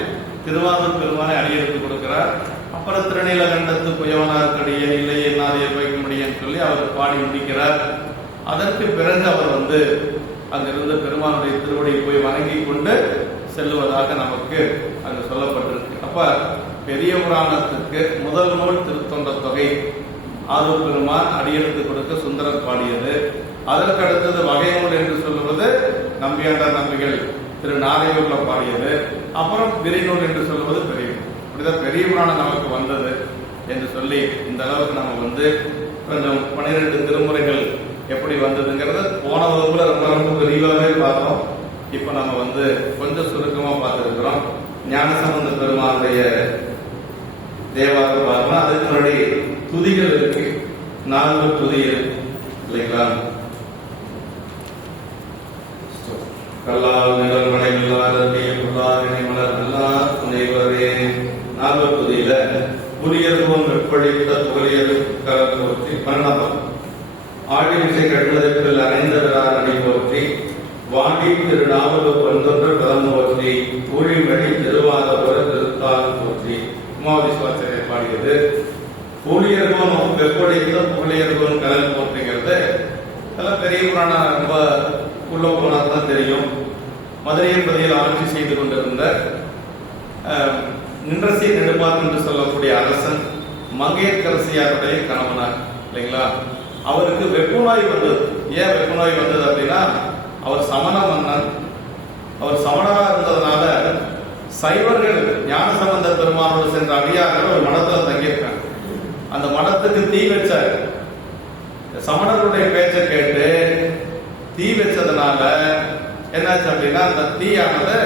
திருவாரூர் பெருமானை அடியெடுத்து கொடுக்கிறார். அப்புறம் திருநீலகண்டத்து புயவனாருக்கடியே இல்லை என்னாதைய வைக்க முடியும்னு சொல்லி அவர் பாடி முடிக்கிறார். அதற்கு பிறகு அவர் அங்கிருந்த பெருமானுடைய திருவடியை போய் வணங்கி கொண்டு செல்லுவதாக நமக்கு அங்கு சொல்லப்பட்டிருக்கு. அப்ப பெரிய புராணத்துக்கு முதல் நூல் திருத்தொண்ட தொகை ஆரூர் பெருமான் அடியெடுத்து கொடுக்க சுந்தரர் பாடியது. அதற்கு அடுத்தது வகை நூல் என்று சொல்லுவது நம்பியாண்டார் நம்பிகள் திரு நாரையூர்ல பாடியது. அப்புறம் விரிநூல் என்று சொல்லுவது பெரிய, இப்படிதான் பெரிய புராணம் நமக்கு வந்தது என்று சொல்லி இந்த அளவுக்கு நம்ம கொஞ்சம் 12 திருமுறைகள் எப்படி வந்ததுங்கிறத போன வகுப்புல ரொம்ப விரிவாகவே பார்த்தோம். இப்ப நம்ம கொஞ்சம் சுருக்கமா பார்த்திருக்கிறோம். ஞானசம்பந்த பெருமானுடைய தேவாரம் பார்த்தோம்னா அதுக்கு முன்னாடி துதிகள் இருக்கு, 4 துதி இருக்கு இல்லைங்களா? கல்லால் நிழல் மழை இல்லாதே பொருளாதினை மலர் நல்லா துணைவரே 4 துதியில புலியர்வோன் வெப்பழித்த புகழியது கலர் போற்றி பரணபம் ஆடிவிசை கட்டுவதற்குள் அணைந்தவரார் அணி போற்றி வாண்டி திருநாவலு பந்தொன்று கலந்து போற்றி ஊழி மணி திருவாதபுர திருத்தால் போற்றி உமாவதி சுவாச்சாரியர் பாடியது. ஊழியர்வோன் வெப்படைத்த புகழியர்வோன் கலல் போற்றிங்கிறது அதெல்லாம் பெரிய புராணம் ரொம்ப உள்ள போனால் தான் தெரியும். மதுரையம்பதியில் ஆட்சி செய்து கொண்டிருந்த நின்றசி நெடுமான் என்று சொல்லக்கூடிய அரசன் மங்கையர்கரசியாருடைய கணவனார் இல்லைங்களா? அவருக்கு வெப்பு நோய் வந்தது. ஏன் வெப்பு நோய் வந்தது அப்படின்னா, அவர் சமண மன்னன். அவர் சமணரா இருந்ததுனால சைவர்கள் ஞானசம்பந்த பெருமானோடு சென்ற அடியார்கள் ஒரு மடத்துல தங்கியிருக்காங்க. அந்த மடத்துக்கு தீ வச்சாரு. சமணர்களுடைய பேச்சை கேட்டு தீ வச்சதுனால என்னாச்சு அப்படின்னா, அந்த தீயானது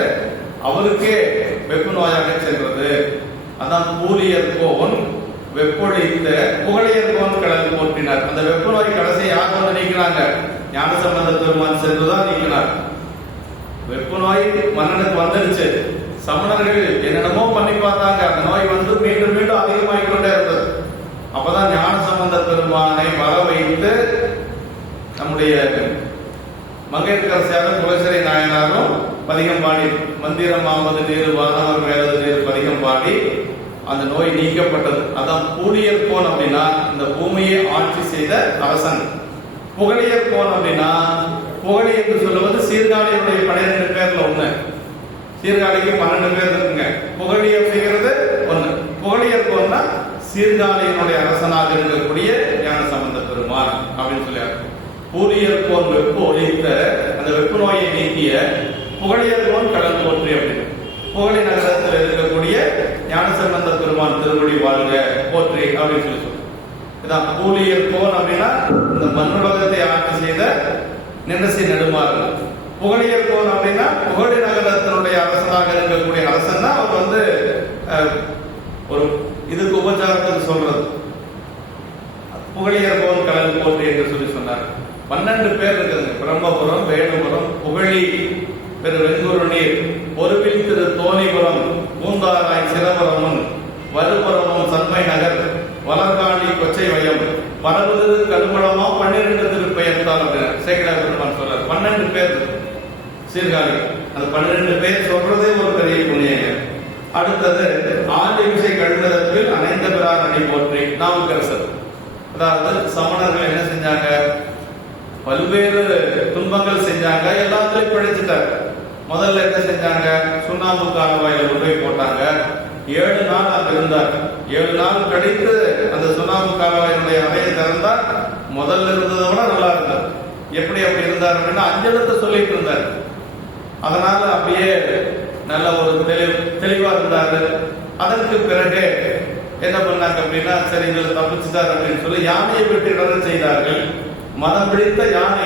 அவருக்கே வெப்பு நோயாக சென்றது. அதான் பூலியர்கோன் வெப்பொழித்த புகழியர்கோன் கடல் போற்றினார். அந்த வெப்பு நோய் கடைசி யார் நீக்கினாங்க? ஞானசம்பந்த பெருமான் சென்றுதான் நீக்கினார். வெப்பு நோய் மன்னனுக்கு வந்துருச்சு. சமணர்கள் என்னென்னமோ பண்ணி பார்த்தாங்க. அந்த நோய் மீண்டும் மீண்டும் அதிகமாகிக் கொண்டே இருந்தது. அப்பதான் ஞானசம்பந்த பெருமானை வர வைத்து நம்முடைய மங்கையர்கரசியாக குலசரி நாயனாரும் பதிகம் பாடி மந்திரம் ஆவது நீர் வானவர் வேறது நீர் பதிகம் பாடி அந்த நோய் நீக்கப்பட்டது. அதான் பூலியர்கோன் அப்படின்னா இந்த பூமியை ஆட்சி செய்த அரசன். புகழியர்கோன் அப்படின்னா புகழி என்று சொல்லுவது சீர்காழியுடைய 12 பேர்ல ஒண்ணு. சீர்காழிக்கு 12 பேர் இருக்குங்க. புகழி அப்படிங்கிறது சீர்காழியினுடைய அரசனாக இருக்கக்கூடிய ஞானசம்பந்த பெருமான் அப்படின்னு சொல்லியார். பூரியர்கோன் வெப்பு ஒழித்த அந்த வெப்பு நோயை நீக்கிய புகழியர்கோன் கடல் போற்றி அப்படின்னு புகழி நகரத்தில் இருக்கக்கூடிய ஞானசம்பந்த பெருமான் திருவடி வாழ்க போற்றி அப்படின்னு சொல்லி சொல்லுவோம். இதான் பூலியர்கோன் அப்படின்னா இந்த மண்ணுலகத்தை ஆட்சி செய்த நின்றசி நெடுமாறன். புகழியர்கோன் அப்படின்னா புகழி நகரத்தினுடைய அரசனாக இருக்கக்கூடிய அரசன் தான் அவர் வந்து ஒரு இதுக்கு உபச்சாரத்துக்கு சொல்றது. புகழியர்கோன் கடல் போற்றி என்று சொல்லி சொன்னார். 12 பேர் இருக்குது. பிரம்மபுரம், வேணுபுரம், புகழி, பெரு வெங்கூர் நீர், பொறுப்பில் திரு தோணிபுரம், பூந்தாராய் சிரபுரமும், வலுபுரமும், சன்மை நகர், வளர்காணி, கொச்சை வயம், பரவது கருமளமா 12 திருப்பெயர்த்தால் அப்படின்னா சேக்கடார் பெருமான் சொல்றார். 12 பேர் சீர்காழி. அந்த 12 பேர் சொல்றதே ஒரு பெரிய புண்ணியங்க. அடுத்தது ஆண்டி விசை கழுந்ததற்கில் அனைந்த பிரான் அடி போற்றி நாவுக்கரசர். அதாவது சமணர்கள் என்ன செஞ்சாங்க, பல்வேறு துன்பங்கள் செஞ்சாங்க, எல்லாத்துலயும் பிழைச்சிட்டாங்க. முதல்ல என்ன செஞ்சாங்க, சுண்ணாம்பு காலவாயில கொண்டு போய் போட்டாங்க. 7 நாள் அங்க இருந்தார். 7 நாள் கழித்து அந்த சுண்ணாம்பு காலவாயினுடைய அறையை திறந்தா முதல்ல இருந்ததை விட நல்லா இருந்தார். எப்படி அப்படி இருந்தார் அப்படின்னா அஞ்சலத்தை சொல்லிட்டு இருந்தார். அதனால அப்படியே நல்ல ஒரு தெளிவா இருந்தாரு. அதற்கு பிறகு என்ன பண்ணாங்க அப்படின்னா சரி இதுல தப்பிச்சுட்டார் அப்படின்னு சொல்லி யானையை விட்டு இடர செய்தார்கள். மதம் பிடித்த யானை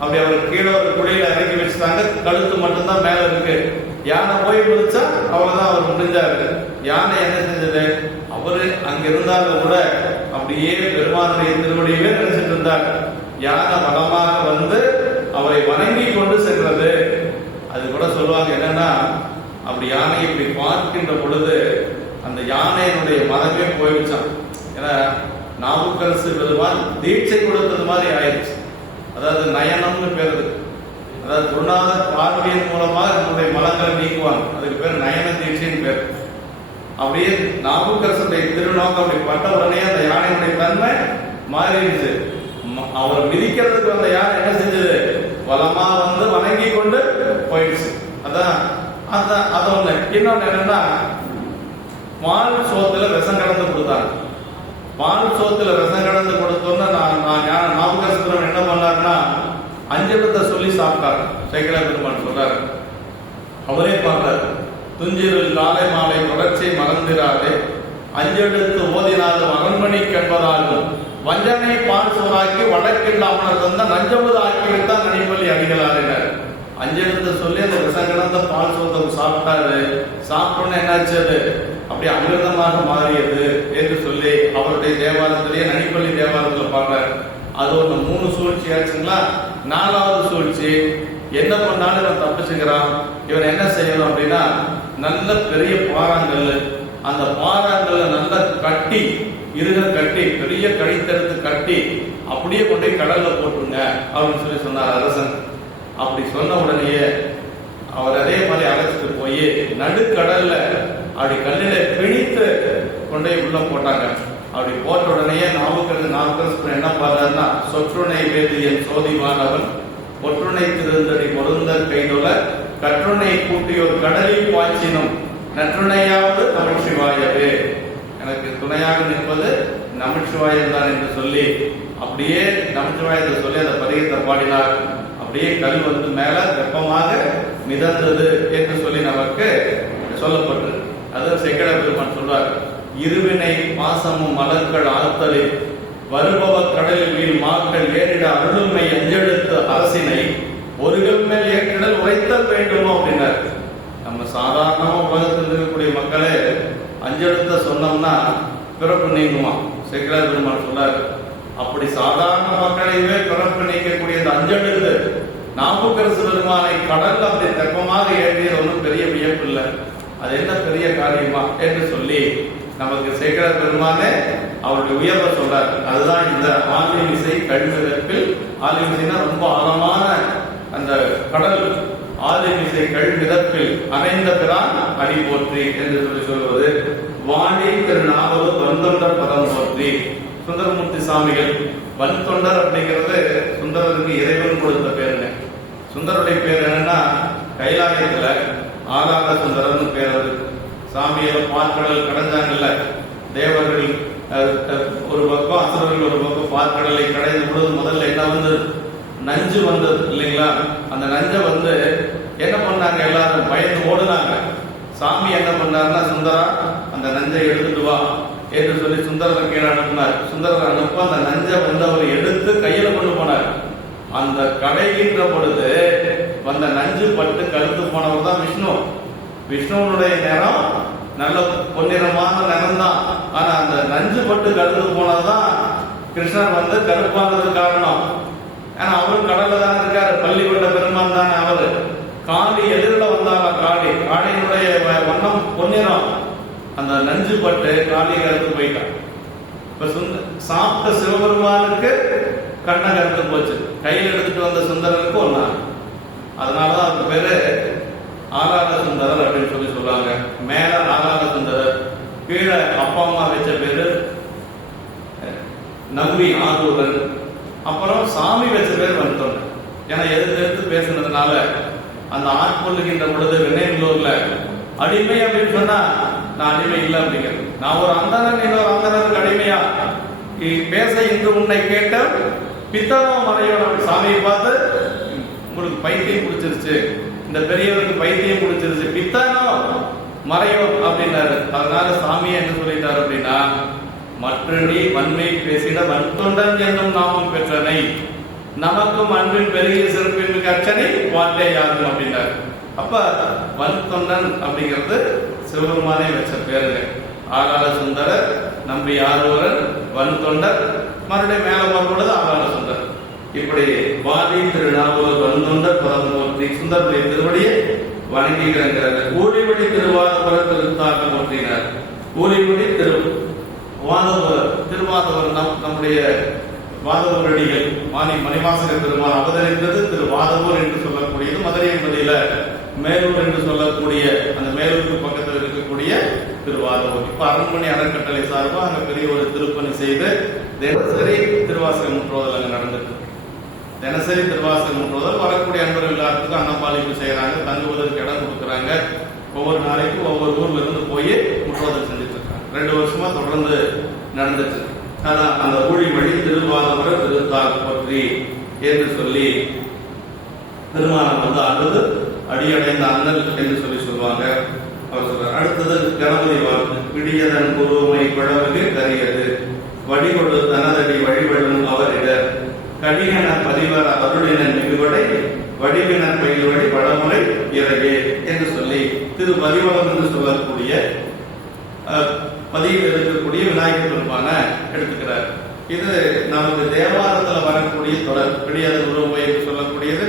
அப்படி அவர் கீழே ஒரு குழியில இறக்கி வச்சுட்டாங்க. கழுத்து மட்டும்தான் மேல இருக்கு. யானை போய் முடிச்சா அவ்வளவுதான் அவர் முடிஞ்சாரு. யானை என்ன செஞ்சது, அவரு அங்க இருந்தாலும் கூட அப்படியே பெருமானுடைய திருவடியவே நினைச்சிட்டு இருந்தார். யானை பலமாக வந்து அவரை வணங்கி கொண்டு சென்றது. அது கூட சொல்லுவாங்க என்னன்னா, அப்படி யானை இப்படி பார்க்கின்ற பொழுது அந்த யானையினுடைய மதமே போயிடுச்சான். ஏன்னா நாவுக்கரசு பெருமான் தீட்சை கொடுத்தது மாதிரி ஆயிடுச்சு. அதாவது நயனம்னு பேரு. அதாவது குருநாதர் பார்வையின் மூலமாக நம்முடைய மலங்களை நீக்குவாங்க. அதுக்கு பேர் நயன தீட்சைன்னு பேர். அப்படியே நாவுக்கரசுடைய திருநோக்கம் அப்படி பட்ட உடனே அந்த யானையுடைய தன்மை மாறிடுச்சு. அவர் மிதிக்கிறதுக்கு வந்த யானை என்ன செஞ்சது, வலமா வந்து வணங்கி கொண்டு போயிடுச்சு. அதான் அதான் அது ஒண்ணு. இன்னொன்னு என்னன்னா, பால் சோத்துல விஷம் கலந்து கொடுத்தாங்க. பால் சோத்துல விஷம் கலந்து கொடுத்தோன்னு நாவுக்கரசு என்ன பண்ணாருன்னா அஞ்சலத்தை சொல்லி சாப்பிட்டாரு. சேக்கடார் பெருமான் சொல்றாரு, அவரே பார்த்தாரு. துஞ்சிருள் காலை மாலை தொடர்ச்சி மறந்திராதே, அஞ்செழுத்து ஓதினாலும் அரண்மனை கண்பதாகும், வஞ்சனை பால் சோறாக்கி வழக்கில்லாமல் தந்த நஞ்சமுது ஆக்கிவிட்டால் நனிப்பள்ளி அடிகளாரினார். அஞ்செழுத்து சொல்லி அந்த விஷங்கலந்த பால் சோத்தை சாப்பிட்டாரு. சாப்பிட்டோன்னு என்னாச்சு, அது அப்படி அமிர்தமாக மாறியது என்று சொல்லி அவருடைய தேவாலயத்திலேயே நனிப்பள்ளி தேவாலயத்தில் பாடுறாரு. அது ஒன்று 3 சூழ்ச்சி ஆச்சுங்களா. 4வது சூழ்ச்சி, என்ன பண்ணாலும் இவன் தப்பிச்சுக்கிறான், இவன் என்ன செய்யணும் அப்படின்னா நல்ல பெரிய பாறாங்கல், அந்த பாறாங்கல்ல நல்லா கட்டி இருக கட்டி பெரிய கழித்தெடுத்து கட்டி அப்படியே கொண்டு கடல்ல போட்டுருங்க அப்படின்னு சொல்லி சொன்னார் அரசன். அப்படி சொன்ன உடனேயே அவர் அதே மாதிரி அழைச்சிட்டு போய் நடுக்கடல்ல அப்படி கல்லில பிணித்து கொண்டே உள்ள போட்டாங்க. அப்படி போட்ட உடனே நாவுக்கரசு என்ன பாடுறாருன்னா, சொற்றுணை வேதியன் சோதிவானவன் ஒற்றுணை திருந்தடி பொருந்தர் கைதொல கற்றுணை கூட்டியோர் கடலில் பாய்ச்சினும் நற்றுணையாவது நமச்சிவாயவே, எனக்கு துணையாக நிற்பது நமச்சிவாயம் தான் என்று சொல்லி அப்படியே நமச்சிவாயத்தை சொல்லி அந்த பதிகத்தை பாடினார். அப்படியே கல் வந்து மேல வெப்பமாக மிதந்தது என்று சொல்லி நமக்கு சொல்லப்பட்டது. அது சேக்கடார் பெருமான் சொல்றார், இருவினை பாசமும் மலர்கள் ஆழ்த்தலில் வருபவர் கடலில் வீழ் மாக்கள் ஏறிட அருளுமை அஞ்செழுத்து அரசினை ஒருகள் மேல் ஏற்றிடல் உரைத்தல் வேண்டுமோ அப்படின்னார். நம்ம சாதாரணமா உலகத்தில் இருக்கக்கூடிய மக்களே அஞ்செழுத்த சொன்னோம்னா பிறப்பு நீங்குமா. சேக்கடார் பெருமான் சொல்றாரு, அப்படி சாதாரண மக்களையுமே பிறப்பு நீக்கக்கூடிய அந்த அஞ்செழுத்து நாவுக்கரசு பெருமானை கடல் அப்படி தெப்பமாக ஏற்றியது ஒன்றும் பெரிய வியப்பு இல்லை. அது என்ன பெரிய காரியமா என்று சொல்லி நமக்கு சேக்கடார் பெருமானே அவருடைய உயர்வை சொல்றார். அதுதான் இந்த ஆலிமிசை கல்மிதப்பில். ஆலிமிசைனா ரொம்ப ஆழமான அந்த கடல். ஆலிமிசை கல்மிதப்பில் அணைந்த பிரான் அடி போற்றி என்று சொல்லி சொல்வது. வாணி திருநாவது வன்தொண்டர் பதம் போற்றி. சுந்தரமூர்த்தி சுவாமிகள் வன்தொண்டர் அப்படிங்கிறது சுந்தரருக்கு இறைவன் கொடுத்த பேருங்க. சுந்தருடைய பேர் என்னன்னா, கைலாயத்துல ஆராத சுந்தரம்னு பேர். அது சாமியில பாற்கடல் கடந்தாங்கல்ல, தேவர்கள் ஒரு பக்கம், அசுரர்கள் ஒரு பக்கம் பார்க்கடலை கடைந்த பொழுது முதல்ல என்ன வந்தது? நஞ்சு வந்தது இல்லைங்களா? அந்த நஞ்சை என்ன பண்ணாங்க? எல்லாரும் பயந்து ஓடுனாங்க. சாமி என்ன பண்ணாருன்னா, சுந்தரா அந்த நஞ்சை எடுத்துட்டு வா என்று சொல்லி சுந்தரரை கீழே அனுப்பினார். சுந்தரர் அனுப்ப அந்த நஞ்சை அவர் எடுத்து கையில கொண்டு போனார். அந்த கடைகின்ற பொழுது வந்த நஞ்சு பட்டு கருத்து போனவர் தான் விஷ்ணு. விஷ்ணுவனுடைய நிறம் நல்ல பொன்னிறமான நிறம் தான். ஆனா அந்த நஞ்சு பட்டு கருத்து போனதுதான் கிருஷ்ணர் கருப்பானது காரணம். ஏன்னா அவரும் கடல்ல தான் இருக்காரு, பள்ளி கொண்ட பெருமான் தானே அவரு. காளி எதிரில் வந்தாங்க. காளியினுடைய வண்ணம் பொன்னிறம். அந்த நஞ்சு பட்டு காளியை கருத்து போயிட்டான். இப்ப சாப்பிட்ட சிவபெருமானுக்கு கண்ணை கருத்து போச்சு, கையில் எடுத்துட்டு வந்த சுந்தரனுக்கு ஒன்னா. அதனாலதான் அதுக்கு பேரு ஆலாத சுந்தரர் அப்படின்னு சொல்லி சொல்லுவாங்க. மேல ஆலாத சுந்தரர், கீழே அப்பா அம்மா வச்ச பேரு நம்பி ஆரூரன், அப்புறம் சாமி வச்ச பேர் வந்துட்டோம். ஏன்னா எடுத்து பேசுனதுனால அந்த ஆட்கொள்ளுகின்ற பொழுது வெண்ணையூர்ல அடிமை அப்படின்னு சொன்னா நான் அடிமை இல்லை அப்படிங்கிறது. நான் ஒரு அந்தணன், இன்னொரு அந்தணருக்கு அடிமையா பேச இன்று உன்னை கேட்ட பித்தனோ மறையோட சாமியை பார்த்து உங்களுக்கு பைத்தியம் பிடிச்சிருச்சு, இந்த பெரியவருக்கு பைத்தியம் பிடிச்சிருச்சு, பித்தனோ மறையோ அப்படின்னாரு. அதனால சாமியை என்ன சொல்லிட்டாரு அப்படின்னா, மற்ற நீ வன்மை பேசிட வன்தொண்டன் என்னும் நாமம் பெற்றனை, நமக்கும் அன்பின் பெரிய சிறப்பின் அச்சனை வார்த்தை யாரும் அப்படின்னாரு. அப்ப வன்தொண்டன் அப்படிங்கிறது சிவபெருமானே வச்ச பேருங்க. ஆகார சுந்தரர், நம்பி ஆரூரன், வன்தொண்டர், மறுபடியும் மேல வரும்பொழுது ஆகார சுந்தர். இப்படி வாதி திருநாவூர் வன்தொண்டர் பரந்தோற்றி சுந்தருடைய திருவடியை வணங்குகிறார். ஊழிவடி திருவாதபுர திருத்தாக்க போற்றினார். ஊழிவடி திருவாதபுரம் நம்முடைய வாதவூரடிகள் மணிவாசக பெருமான் அவதரித்தது திருவாதவூர் என்று சொல்லக்கூடியது. மதுரை என்பதில மேலூர் என்று சொல்லக்கூடிய அந்த மேலூருக்கு பக்கத்தில் இருக்கக்கூடிய திருவாதவூர். இப்ப அரண்மனை அறக்கட்டளை சார்பாக அங்க பெரிய ஒரு திருப்பணி செய்து தினசரி திருவாசகம் முற்றுவதல் அங்க நடந்துட்டு. தினசரி திருவாசகம் முற்றுவதல் வரக்கூடிய அன்பர்கள் எல்லாத்துக்கும் அன்னப்பாளிப்பு செய்யறாங்க, தங்குவதற்கு இடம் கொடுக்குறாங்க. ஒவ்வொரு நாளைக்கும் ஒவ்வொரு ஊர்ல இருந்து போய் முற்றுவதல் செஞ்சுட்டு இருக்காங்க. 2 வருஷமா தொடர்ந்து நடந்துட்டு. அதான் அந்த ஊழி வழி திருவாதவர திருத்தால் பற்றி என்று சொல்லி திருமானம் அழுது அடியடைந்த அண்ணல் என்று சொல்லி சொல்லுவாங்க. அவர் சொல்றார். அடுத்தது கணபதி வாழ்த்து. பிடியதன் குருமை குழவுக்கு கரியது வடிகொடு தனதடி வழிபடும் அவரிடர் கடிகன பதிவர் அருளினன் மிகுவடை வடிவினர் பயில்வழி படமுறை இறகே என்று சொல்லி திரு பதிவளம் என்று சொல்லக்கூடிய பதிவில் இருக்கக்கூடிய விநாயகர் பெருமான எடுத்துக்கிறார். இது நமக்கு தேவாரத்தில் வரக்கூடிய தொடர். பிடியதன் குருமை என்று சொல்லக்கூடியது